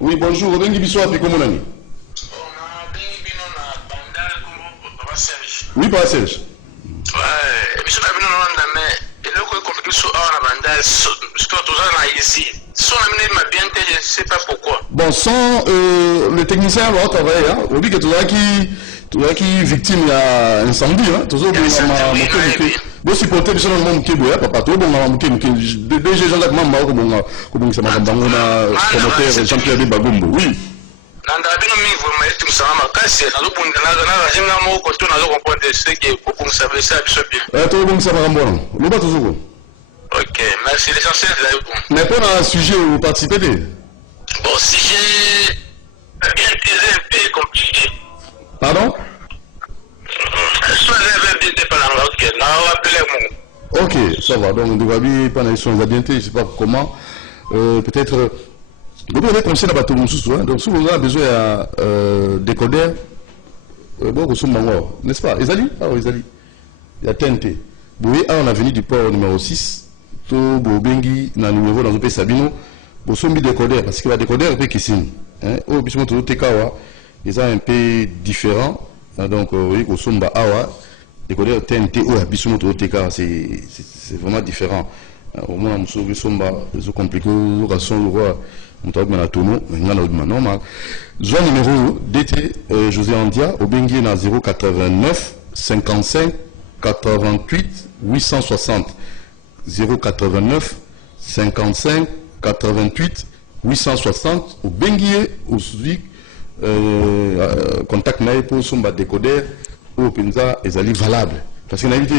Oui bonjour, bengi biso a fait comment on a mis. Oui pas Serge. Ouais, biso na bino na mais eloko compliqué so na bandal je ne sais pas pourquoi. Bon, sans le technicien va travailler, hein. On dit que tout qui victime il y a incendie, hein. Tout ça, bon, si pour tes personnes dans le monde qui est papa, tout bon, déjà Jean-Jacques Mamba, comment ça m'a bango na promoteur Jean-Pierre de Bagombo, oui. Nanda bino mingi vraiment etu msama kasi na lobunda na jinga mo ko to na zo comprendre ce qui est pour ça biso bien. To bon ça va bon. Le ba toujours. Ok, merci. L'essentiel de la réponse. Mais pour un sujet où vous participez. Bon, sujet un peu compliqué. Pardon? Soit les ok, ça va. Donc, on va bien pendant les soins je ne sais pas comment. Peut-être. Vous avez conseillé la bateau sous donc si vous avez besoin de décoder, n'est-ce pas? Ezali? Ah oui, Ezali. Il y a TNT. Vous voyez, on a venu du port numéro 6. To Bobengi, na numéro dans le pays Sabino. Vous sommes décoder parce que la décoder est un peu qui signe. Au bismot de Tekawa, ils sont un peu différents. Donc, oui, au Somba Awa, décoder TNT ou à bismot de Tekawa, c'est vraiment différent. Au moins, on se Somba, c'est compliqué, le roi. Zone numéro DT José Andia au Bengué na 089 55 88 860 089 55 88 860 au Benguier au Suic contact naïe pour son décodeur au Penza et ali valable parce qu'on a invité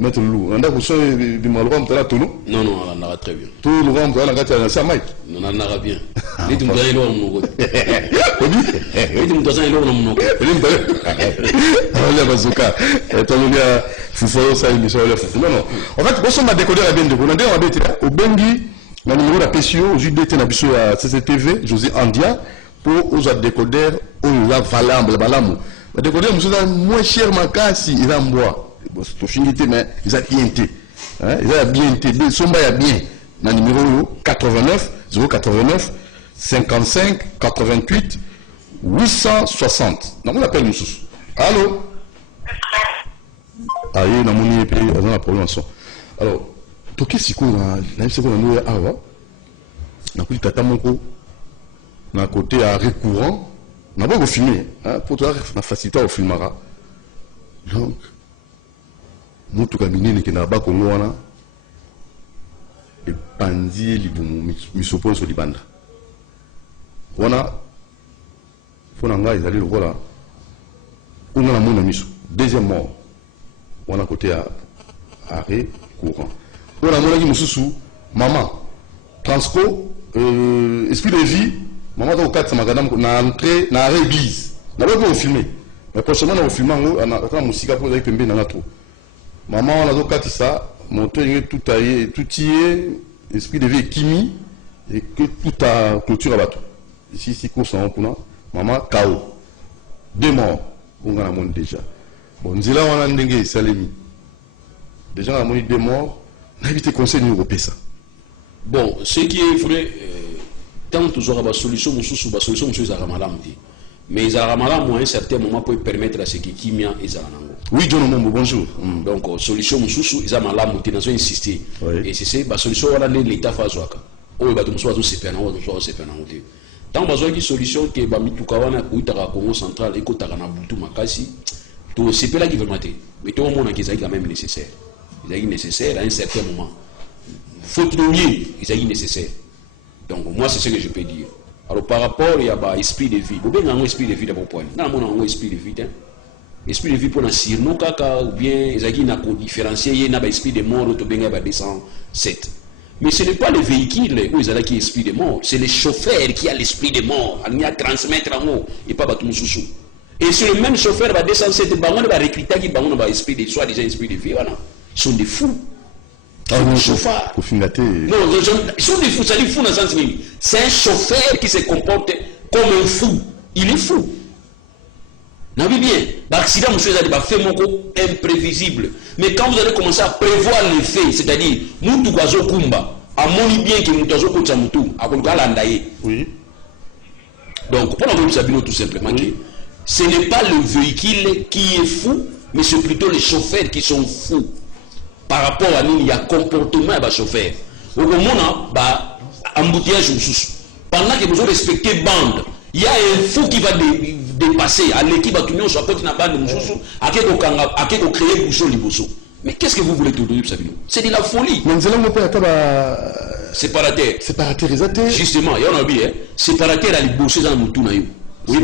Maître Lou on a reçu du malheureux on a tout non on en a très bien tout le monde on a gâté à sa mic on en a bien les tu me donnes l'eau mon gars les tu me donnes l'eau mon gars on a bazooka tu as Fufo ça émission non en fait on a décodeur à bien de on a habité au Bengui le numéro de PCO, j'ai été à CCTV, José Andia, pour aux décodeurs, on l'a valable, balamou. Le décodeur, c'est moins cher, si il a un bois. C'est finité, mais ils ont bien été. Ils ont bien été. Ils sont bien. Le numéro 89, 089, 55, 88, 860. Donc on appelle nous. Allô? Ah, il y a un problème. Alors, toke sikoyo na biso na noya awa na kuli tata moko na côté à recourant na ba ko filmer pour toi na facilité au filmara donc mutu kaminene ke na ba kongo wana e pandi libumu misopo so libanda wana fona ngai ezali lokola unga na mona miso deuxième mort wana côté à arrêt courant. On a mon ami maman, Transco, esprit de vie, maman dans le cadre de ma madame, on a entré dans l'église. On a pas filmé. Mais prochainement, on a filmé, on a un musique pour aller pember dans la trou. Maman, on a donc quatre ça, monter tout taillé, tout tiré, esprit de vie kimi, et que tout a clôture à bateau. Ici, c'est course en pour maman, KO. 2 morts, on a mon déjà. Bon, nous là, on a un dengue, salemi. Déjà, on a 2 morts. Éviter conseil européen ça. Bon, ce qui est vrai, tant toujours la solution, c'est à Ramalam. Mais à Ramalam, à un certain moment, peut permettre à ce que Kimia et Zaranango. Oui, John Mombo, bonjour. Donc, solution, c'est à Ramalam, nous avons insisté. Et c'est la solution, on a l'État Fazoaka. On va tout soit c'est pénal, on soit pénal. Tant besoin d'une solution qui est Bamitukawana, Outara, Congo central, et Kotarana, Boutou, Makasi, tout c'est pas la gouvernementé. Mais tout le monde a quand même nécessaire. Il est nécessaire à un certain moment. Faute de mieux, il est nécessaire. Donc, moi, c'est ce que je peux dire. Alors, par rapport, il y a un esprit de vie. Vous avez un esprit de vie de mon point. Nous avons un esprit de vie. Esprit de vie pour nous dire, nous, ou bien, il y a un différencier, il y a un esprit de mort, ou bien, il y a 207. Mais ce n'est pas le véhicule où il y a l'esprit de mort, c'est le chauffeur qui a l'esprit de mort. Il y a transmettre en haut, et pas tout le monde. Et c'est le même chauffeur va 207, il va recruter qui va un esprit de soit déjà esprit de vie. Voilà. Ils sont des fous. Ah, non, chauffeur. Non, ils sont des fous, ça dit fou dans le sens même. C'est un chauffeur qui se comporte comme un fou. Il est fou. Vous avez bien, l'accident, monsieur Zadi, fait mon coup imprévisible. Mais quand vous allez commencer à prévoir les faits, c'est-à-dire, nous, tout gazo kumba, à mon bien que nous gazo kouchamoutou, à Kolgalandaye. Oui. Donc, pour nous savoir tout simplement que ce n'est pas le véhicule qui est fou, mais c'est plutôt les chauffeurs qui sont fous. Par rapport à nous, il y a comportement à chauffeur. Au moment où embouteillage pendant que vous respectez bande, il y a un fou qui va dépasser à l'équipe à tout le monde soit côté na bande mususu à quelque créer bouchon liboso. Mais qu'est-ce que vous voulez tout donner Sabino? C'est de la folie. Mais nous allons monter à taba séparateur. Séparatérisateur. Justement, il y en a bien séparateur à libosser dans mutu na yo. Oui,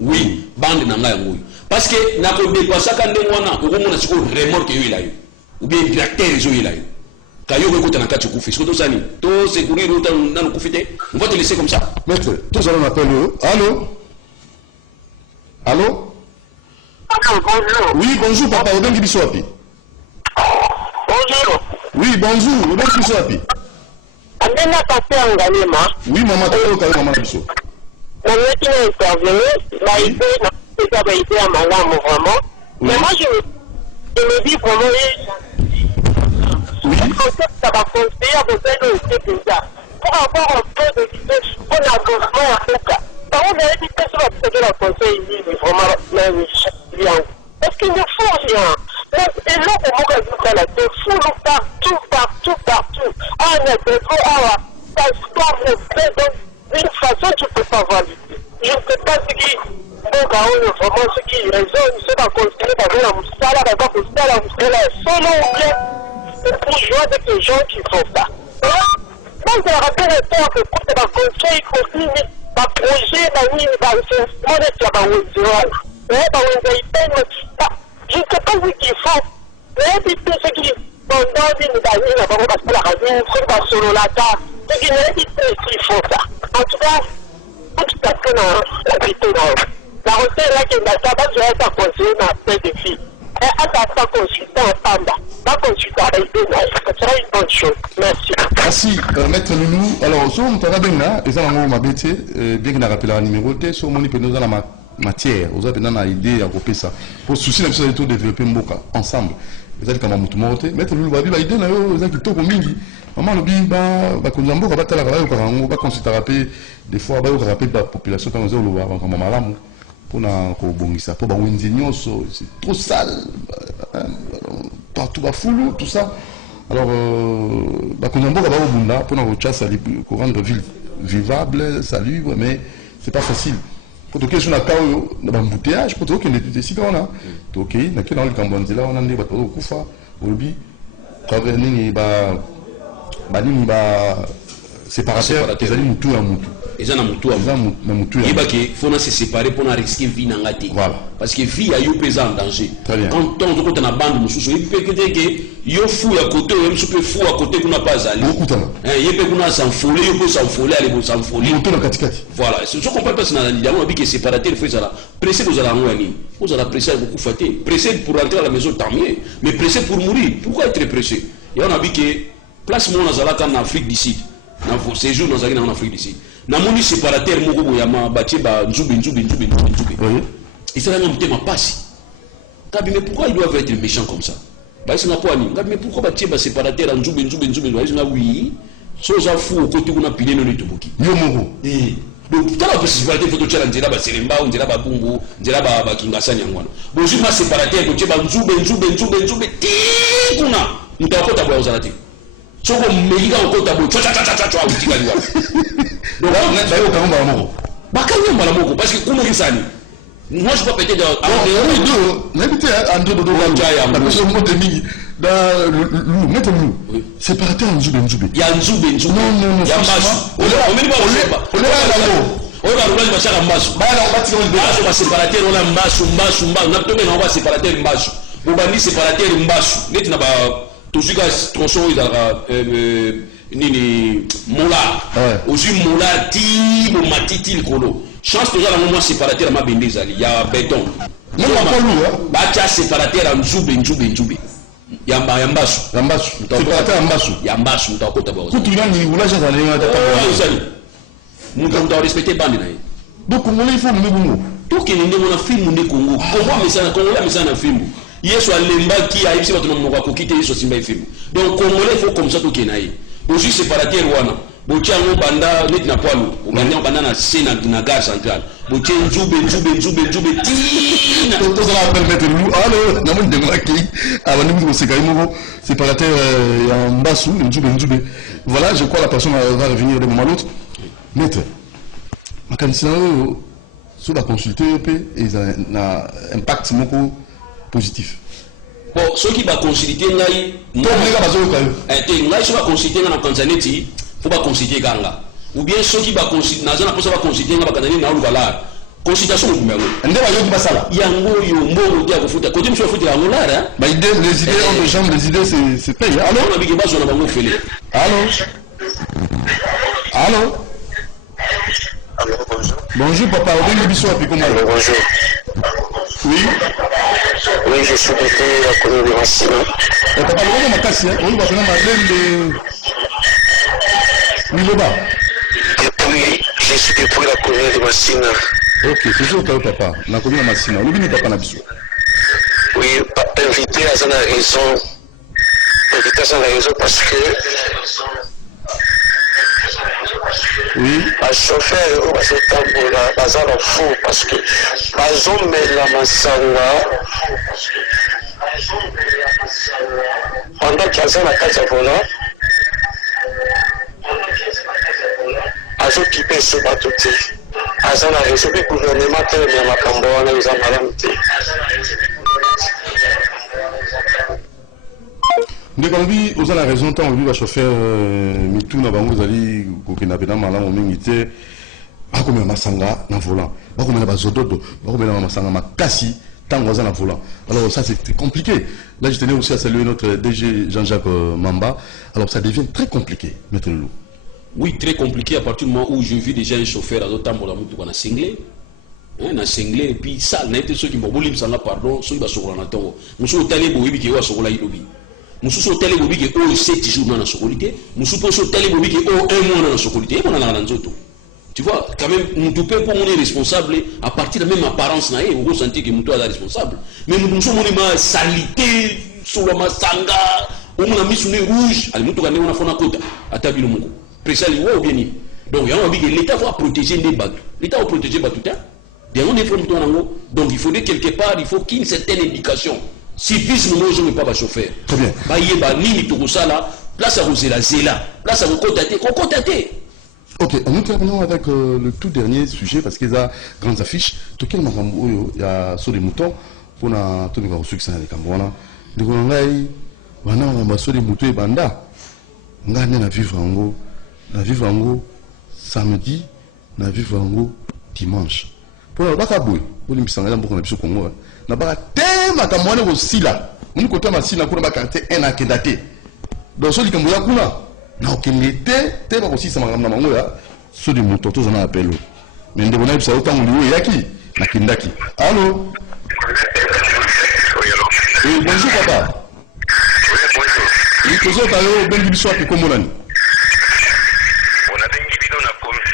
oui, bande na ngai ngoyo. Parce que na ko dépasser quand ndemwana ko mona siko remorque yo ilayo. Ou bien tracteur zo ilayo. Kayo ko kota na kati kufi. Siko to sani. To secourir dans kufite. On va te laisser comme ça. Maître, tous allons appeler. Allô? Allô? Bonjour. Oui, bonjour papa, on vient de Biswapi. Bonjour. Oui, bonjour, on vient de Biswapi. On a passé en Galima. Oui, maman, tu as eu maman Bissot. On a intervenu, il a été à Malam vraiment. Mais moi, je me dis vraiment, ça va conseiller à besoin de aussi ça. Pour avoir un peu de vitesse, on a besoin à tout cas. Par contre, vous avez dit que ça va la conseil, vraiment, bien. Parce qu'il ne faut rien. Et là, pour moi, je la tête, fou partout. Ah, mais c'est trop, ça se passe, d'une façon, tu ne peux pas valider. Je ne sais pas ce qui, donc, vraiment, ce qui résonne, c'est pas conseiller, par exemple, la moussala, solo ou bien, pour jouer avec les gens qui font ça. Moi, je rappelle le temps que pour le conseil, aussi, le projet, je ne sais pas ce qu'il faut. Mais ce qui pendant une année, la banque parce que la radio, c'est solo là, c'est qu'il faut ça. En tout cas, tout à fait la vérité. La recette là qui est là, je vais être conseiller dans la paix de filles. Et à ta consultant en panda, pas consultant avec des naïfs, ce sera une bonne chose. Merci. Merci, Maître Loulou. Alors, si on t'a bien là, et ça, on m'a bêté, bien qu'il a rappelé la numéro, sur mon IP, nous avons la matière, vous avez une idée à couper ça. Pour souci, nous avons développer Mboka ensemble. Vous avez comme un mouton monté. Maître Loulou, vous avez idée, vous avez tout comme mingi. Maman, le bim, bah, comme Zambo, va battre la radio, on va consulter des fois, on va rappeler la population, quand on va voir comme Malam. Pour ça, pour c'est trop sale, partout à foulou, tout ça. Alors, pour rendre ville vivable, salubre, mais c'est pas facile. Pour tout sur la carrière, dans l'embouteillage, pour tout qu'il y ait des décisions, on a. Ok, dans le Cambodge, on a des bateaux au Koufa, au Lubi, séparateur, ils allaient nous tout à moutou. Ils en ont tout à moutou. Il faut se séparer pour risquer vie dans la tête. Parce que vie a eu pesant en danger. Quand on a une bande, il peut que il fou à côté, il peut fou à côté qu'on n'a pas allé. Il peut s'enfoler, il peut s'enfoler, aller s'enfoler. Voilà, c'est ce qu'on peut passer dans l'idée. On a dit que séparateur, il faut ça. Pressé, vous allez vous allez presser beaucoup fatigué. Pressé pour rentrer à la maison, tant mieux. Mais pressé pour mourir. Pourquoi être pressé? Et on a dit que place mon en Afrique d'ici. Dans vos séjours dans en Afrique d'ici. Na moni séparateur moko boyama batie ba nzube. Et ça n'a pas passé. Mais pourquoi ils doivent être méchants comme ça? Bah c'est pas ani. Mais pourquoi batie ba séparateur nzube. Oui. Soza fou au côté qu'on a pilé no litubuki. Yo moko. Donc tant la séparateur faut que tu ba selemba on dira ba bungu, dira ba kingasa nyangwana. Bon je ma séparateur ko ba nzube. Kuna mtakota bwa uzalati. Soko mmeika ukota bo cha utikaliwa. Donc d'ailleurs quand on va moko. Bakanya mala moko parce que comment kisani. Moi je peux péter dans n'habiter en deux de Jaya parce que moi de mingi da mettre nous séparateur nzube. Ya nzube. Non. Ya mbasu. On va bachaka mbasu. Bana on bati on va séparateur on a mbasu. Na tombe na on va séparateur mbasu. Bobandi séparateur mbasu. Net na ba Tozuka tronçon nini mola aussi mola ti mo matiti likolo chance toza na moment séparateur ma bende ezali ya béton ba tia séparateur ya nzube ya mbasu séparateur ya mbasu utakota ba kutu nani ulaja za lenga ta muta respecter bande na ye donc ngoli faut mbungu to ke ndenge na film ndi Congo Congo la mesana film Yesu alembaki aibisi watu nomoko akokite Yesu simba ifimu. Donc Congolais faut comme ça to kenaye. Boji séparateur wana. Bochi ango banda net na poalu. Obanda banda na scène na gare centrale. Bochi nzube tina. To ça appelle mettre nous. Allô, na mo ndengala ki. Abandi mu sekari moko séparateur ya mbasu nzube. Voilà, je crois la personne va revenir de moment à l'autre. Net. Makanisa sur la consulter et ça na impact moko positif. Bon, ceux qui va consulter ngai, ngai ceux va consulter na Tanzanie, faut pas consulter ganga. Ou bien ceux qui va consulter na zana pour ça va consulter na bakandani na ulala. Consultation au numéro. Ndé va yoki basala. Yango yo mbongo dia kufuta. Côté monsieur futa yango là, hein. Bah idée les idées entre jambes, les idées c'est paye. Allô, on a bigi baso na bango fele. Allô, bonjour. Bonjour papa, on vient biso api comment? Bonjour. Oui, je suis depuis la commune de Massina. Papa, on va passer, on va faire un depuis, je suis depuis la commune de Massina. Ok, c'est sûr que papa, la commune de Massina. On oublie papa Nabiso. Oui, invité à la raison. Invité à la raison parce que. Oui. Le chauffeur, on va se taper la bazar en fou parce que bazon met la massanga. Pendant qu'il y a la carte à volant, azo qui peut se battre. Azo la raison du gouvernement, il y a ma camboana, ils ont malamité. ndeko lobi oza na raison ntango lobi bachauffeur mituna bango ezali kokenda mpena malamu mingi te bakomela masanga na volant bakomela bazododo bakomela masanga makasi tango aza na volant. Alors ça c'est compliqué. Là je tenais aussi à saluer notre DG Jean-Jacques Mamba. Alors ça devient très compliqué, Maître Loulou. Oui, très compliqué à partir du moment où je vis déjà un chauffeur à d'autres temps on a cinglé. On a cinglé et puis ça n'a été ceux qui m'ont voulu me pardon, ceux qui sont sur la nato. Nous sommes allés pour qui est sur la ilobi. Nous sommes allés pour qui est 7 jours dans la sécurité. Nous sommes allés pour qui est 1 mois dans la sécurité. On a la nanzoto. Tu vois, quand même, nous ne pouvons pas être responsable à partir de la même apparence, on va sentir que nous sommes responsables. Mais nous sommes en salité, sur le masanga, on a mis sur le rouge, nous sommes en côte, à Tabino Moko. Précisé, ou bien. Donc, l'État va protéger les bateaux. L'État va protéger les bateaux. Donc, il faudrait quelque part, il faut qu'il y ait une certaine indication. Si bis nous ne pas chauffeur. Très bien. Place à vous, là, place à vous contacter. Ok, nous terminons avec le tout dernier sujet parce qu'il y a grandes affiches. Tout quel moment il y a sur les moutons pour a tout le succès avec Cambouana. De Gongai, on a sur les moutons et banda. On a vivre en haut samedi, on a vivre en haut dimanche. Pour le Bakaboué, pour les Missanga, pour le Congo, on a pas thème à Cambouana aussi là. On côté Massina pour le Bakate un akedate. Donc, sur les Cambouana, na okende te ba aussi sama na mango ya so de moto to zana appel mais ndeko na bisa otango liwe yaki na kindaki. Allô? Oui, bonjour papa. Oui, bonjour. Oui, bonjour. Bengi biso api komonani. On a bengi bido na commune.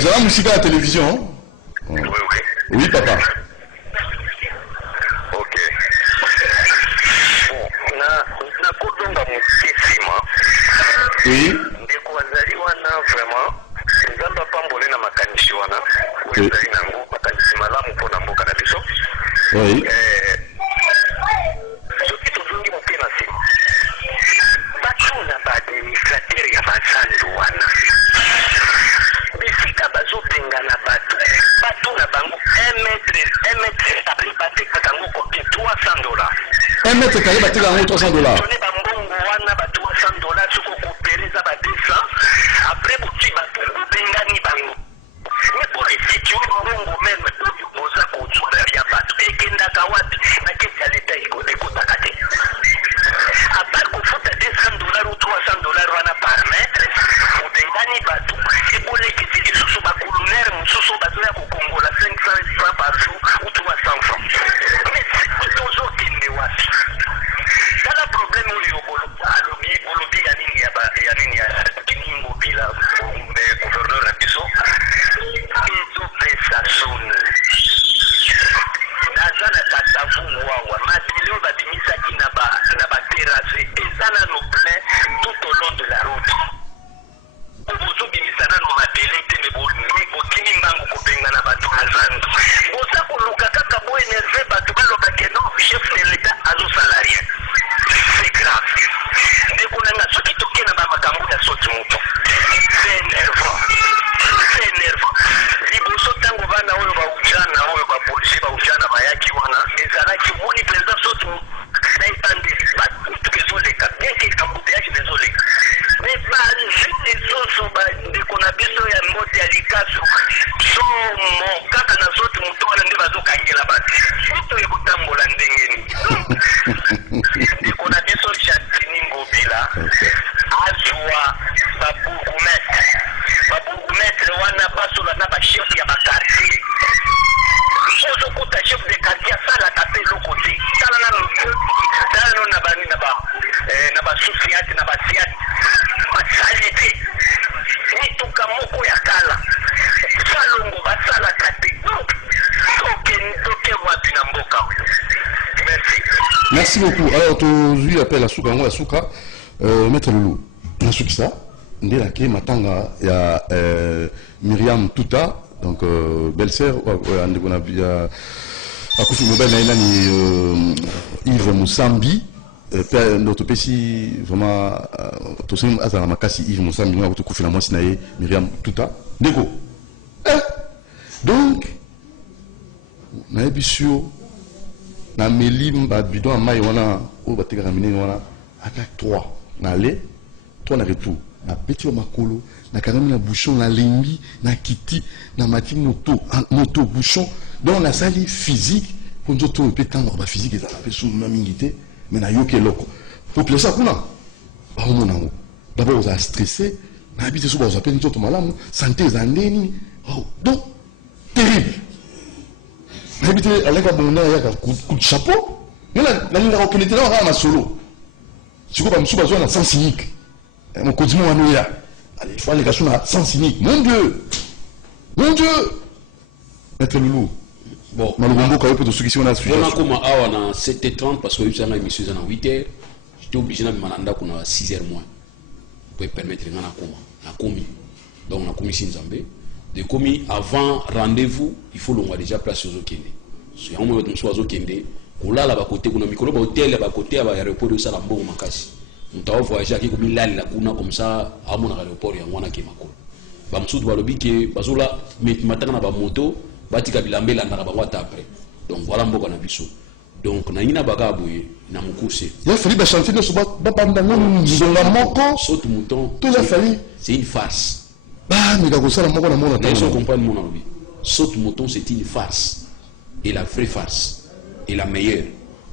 Zala musika à la télévision. Oui. Oui papa. Oui. Ndeko wazaliwa na vraiment nzamba pambole na makanishi wana wezali na nguvu makanisi malamu mpona mboka na biso. Oui. Soki tozongi moke na nsima bato na baadministrateur ya bazando wana bisika bazopengana bato na bango 1 mètre kare batekaka yango kopi $300. 1 mètre kare batekaka yango $300. wana ba $200 soko kopeleza ba 200 après buti bato bengani bango mais pour situer mbongo même oza kotsula ya bato ekendaka wapi na kesi ya leta ekotaka te apart kofuta $200 ou $300 wana par mètre obengani bato ebolekisi lisusu bakolonere mosusu bazoya kokongola 500 francs par jour ou 300 francs mais tozokende wapi tala problème oyo olobi ya nini ya kiningo bila gouverneur na biso ezopesa sone naza na katavu wawa mabile oyo babimisaki na baterase eza nano plein tout au long de la route bozobimisa nano mabele te me botini mbango kobenga na bato na zando boza koluka kaka bo énerve bato balobake non chef de l'état azosala rien. C'est grave. Ndeko nanga soki toke na bamakambo ya soti moto c'est énervant. Liboso ntango bana oyo baujana oyo bapolisi baujana bayaki wana ezalaki moni mpenza soti na ebandeli bakutu ezoleka bienke embouteillage ezoleka mais banzi lisusu bandeko na biso ya mbote ya likaso somo kaka na soti moto wana nde bazokangela bato moto ekotambola ndenge nini ndeko na biso Chantini Ngobila azwa babourgmestre wana basola na bachef ya bakartier ozokuta chef de quartier asalaka mpe eloko te tala nano na basosiate na basiate basali te mituka moko ya kala salongo basalaka te toke wapi na mboka oyo. Merci. Merci beaucoup. Alors, tu as appelé à Souka, à Souka, Maître Loulou. Na Soukisa, Ndélake, Matanga, il y a Myriam Touta, donc belle-sœur, il y a Akoufi Mobile Naïlani, Yves Moussambi, notre PC, vraiment, tout ça, Azara Makasi, Yves Moussambi, nous avons tout fait la moitié, Myriam Touta. Négo. Donc, Naïbissio, na meli ba bidon mai wana o ba teka minene wana ata 3 na aller 3 na retour na petit au makolo na kanami na bouchon na lembi na kiti na mati moto bouchon donc la salle physique pour nous tout peut tendre ba physique et ça fait sous mamingité mais na yoke loko population kuna ba homo nango d'abord on a stressé na habité sous ba on appelle nzoto malamu santé zandeni oh donc terrible na habité avec un bon ya coup de chapeau mais la ninga opinité là on a solo tu vois pas monsieur besoin de sens cynique mon codimo anoya allez il faut aller cacher na sens cynique mon dieu être loulou bon malobombo quand peut ceux qui sont là sujet on a comme awa na 7h30 parce que ça na émission na 8h j'étais obligé na mananda kuna 6h moins pour permettre ngana na komi donc na komi Sinzambe de komi avant rendez-vous il faut l'on déjà place aux okende so ya mo to so okende kolala ba côté kuna mikolo ba hôtel ba côté ba aéroport de sala mbongo makasi mutawa voyager ki komi lala kuna comme ça amona aéroport ya ngwana ke makolo ba msudu ba lobi ke bazola mataka na ba moto batika bilambela na ba ngwata après donc voilà mboko na biso donc na ina baka boye na mukuse il a fallu ba chanter no so ba panda no nzonga moko saute mouton tout a fallu c'est une farce bah mais kako sala moko na mona ta so comprendre mon lobi saute mouton c'est une farce et la vraie farce et la meilleure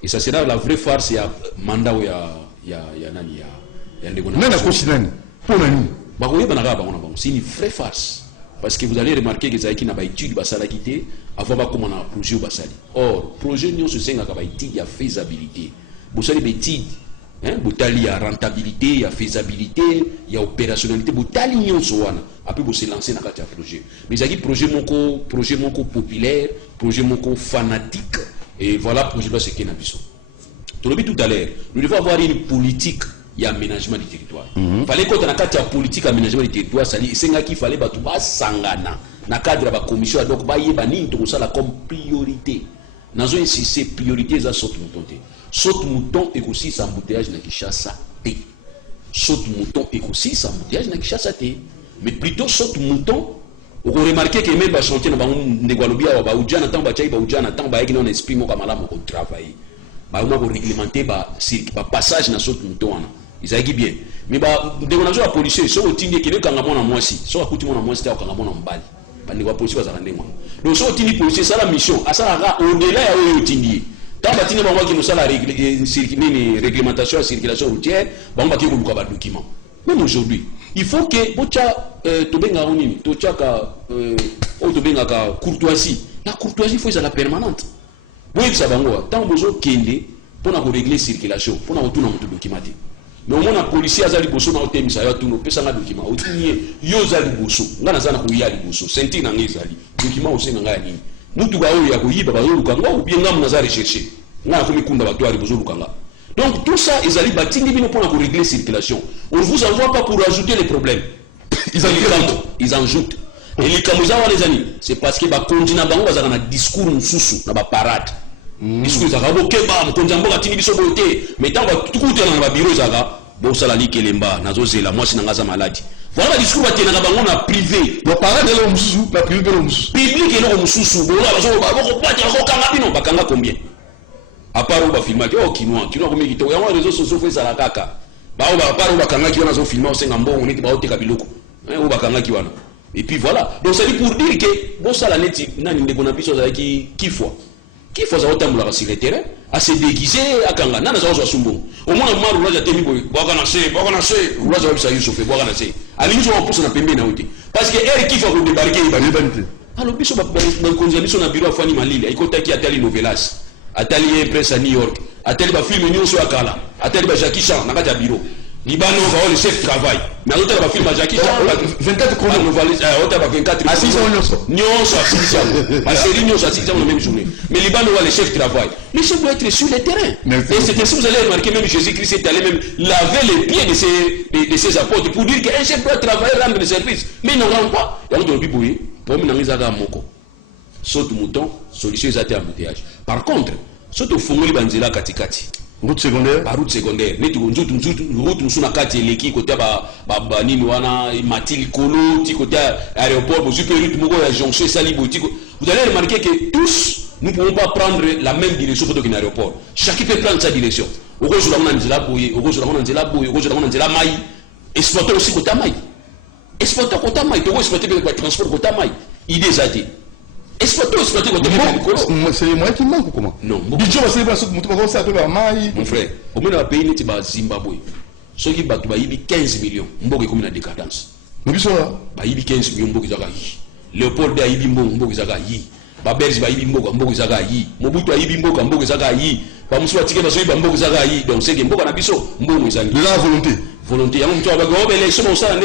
et ça sera la vraie farce ya manda ya nani ya ndegona nana kosinani pour nani ba ko yeba na ba ngona ba c'est une vraie farce parce que vous allez remarquer que Zaiki n'a pas étude basala quitté avant pas comment on a projet au basali or projet nous se senga ka étude ya faisabilité bosali étude hein botali ya rentabilité ya faisabilité ya opérationnalité botali nyonso wana après vous se lancer na kati ya projet mais Zaiki projet moko populaire projet moko fanatique et voilà projet ba ce qui na biso tout le but tout à l'heure nous devons avoir une politique et aménagement du territoire. Fallait qu'on ait une politique aménagement du territoire, c'est qu'il fallait que tout sangana na cadre de la commission donc ba yebani tout ça la comme priorité. Nazo ici c'est priorité ça saute mouton. Saute mouton et aussi sans embouteillage na Kinshasa té. Saute mouton et aussi sans embouteillage na Kinshasa té. Mais plutôt saute mouton. Vous remarquez que même ba chantier na ba ndegwalobia ba ujana tant ba chai ba ujana tant ba yeki non esprit mo kamala mo travailler. Ba on a réglementé ba passage na saute mouton. Ils aient bien mais bah dès qu'on a joué à policier so otindi kele kanga mona mwasi so akuti mona mwasi ta kanga mona mbali bandi wa policier bazaka ndengwa donc so otindi policier ça la mission asala au-delà ya oyo otindi ta batine ba mwaki musala réglementation à circulation routière ba on baki ko luka ba document même aujourd'hui il faut que bocha to benga onini to chaka o to benga ka courtoisie la courtoisie faut ça la permanente oui ça bango tant besoin kende pour na ko régler circulation pour na otuna mutu documenté mais au moins la police a zali bosso na otemisa ya tuno pesa na document otinye yo zali bosso ngana zana ko yali bosso senti na ngezali document osenga ngaya nini mutu ga oyo ya ko yiba ba yo lukanga ou bien ngam na za rechercher ngana ko mikunda ba to ali bosso lukanga donc tout ça ils allaient batingi bino pour na régler circulation on vous envoie pas pour ajouter les problèmes ils en ajoutent et les kamuza wa les amis c'est parce que ba kontina bango bazaka na discours mususu na ba parade discours za kabo keba mkonjambo katini biso bote mais tant ba tukuta na ba bureau zaka bo sala likelemba nazo zela moi sinanga za maladi voilà discours ba tena bango na privé ba parade le mususu la privé le mususu public et le mususu bo la bazo ba ko pati ko kanga bino bakanga combien à part on va filmer oh kinoa ko mikito ya réseaux sociaux fait ça la kaka ba on va part on va kanga ki wana zo filmer senga mbongo neti ba oteka biloko on va kanga ki wana et puis voilà donc c'est pour dire que bo sala neti nani ndeko na biso za ki kifwa qui faut ça autant sur le terrain à se déguiser à kanga nana za sumbo au moins maru roja temi boy bwaka na se roja bisa yusufe bwaka na se ali nzo wapusa na pembe na uti parce que er qui faut ko débarquer ibanite alors biso ba konza biso na bureau afani malili ikota ki atali novelas atali presse à New York atali ba film nyonso akala atali ba Jackie Chan na kati ya bureau Libano va le chef travail mais à l'autre va film Jackie Chan 24 chrono novelas autre va 24 assise nyonso assise ma série nyonso assise dans la même journée mais Libano va le chef travail le chef doit être sur le terrain et c'est ainsi vous allez remarquer même Jésus-Christ est allé même laver les pieds de ses apôtres pour dire qu'un chef doit travailler rendre le service mais il ne rend pas et on doit bibouiller pour me n'angiza moko saute mouton solution est à embouteillage par contre saute fongoli banzela katikati route secondaire ba route secondaire neti nzutu route musuna kati eleki côté ba nini wana matil kolo ti côté aéroport bo super route moko ya jonction sali botiko vous allez remarquer que tous Nous ne pouvons pas prendre la même direction pour un aéroport. Chacun peut prendre sa direction. Aujourd'hui, on a dit la bouille, aujourd'hui, on a dit la bouille, aujourd'hui, on a dit la maille. Exploiter aussi côté maille. Exploiter côté maille, tu veux exploiter le transport côté maille. Idée ça dit. Exploiter côté maille. C'est les moyens qui manquent ou comment? Non. Mon frère, au moins dans le pays, il y a Zimbabwe. Ceux qui battent 15 millions, il y a une décadence. Il y a 15 millions, il y a Léopold a eu Mbogo Zagayi. Babelge a eu Mbogo Zagayi. Mobutu a eu Mbogo Zagayi. Pamusu a tiré Mbogo Zagayi. Donc c'est que Mbogo a biso Mbogo Zagayi. De la volonté. Volonté. Il y a une élection, on a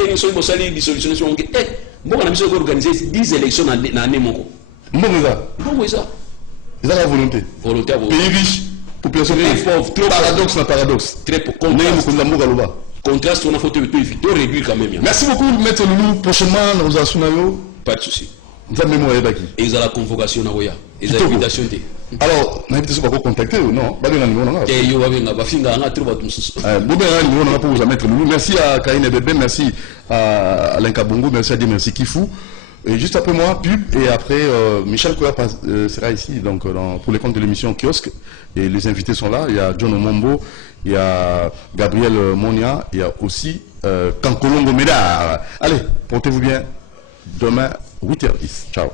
une dissolution. Mbogo a biso organiser 10 élections dans l'année. Mbogo Zagayi. Il y a la volonté. Volonté. Pays riche, population pauvre. Paradoxe na paradoxe. Très peu. Contraste, on a fait tout réduire quand même. Merci beaucoup, Maître Loulou. Prochainement, nous allons Sunayo. Pas de souci. Vous avez mémoire d'Aki. Et ils ont la convocation. Ils ont l'invitation. Alors, l'invitation va contacter ou non? Merci à Karine Bébé, merci à Alain Kabongo, merci à Dieu, merci Kifou. Et juste après moi, pub, et après, Michel Koya sera ici donc, pour les comptes de l'émission Kiosque. Et les invités sont là. Il y a John Omombo, il y a Gabriel Monia, il y a aussi Kankolongo Médard. Allez, portez-vous bien. Demain, 8h10. Ciao.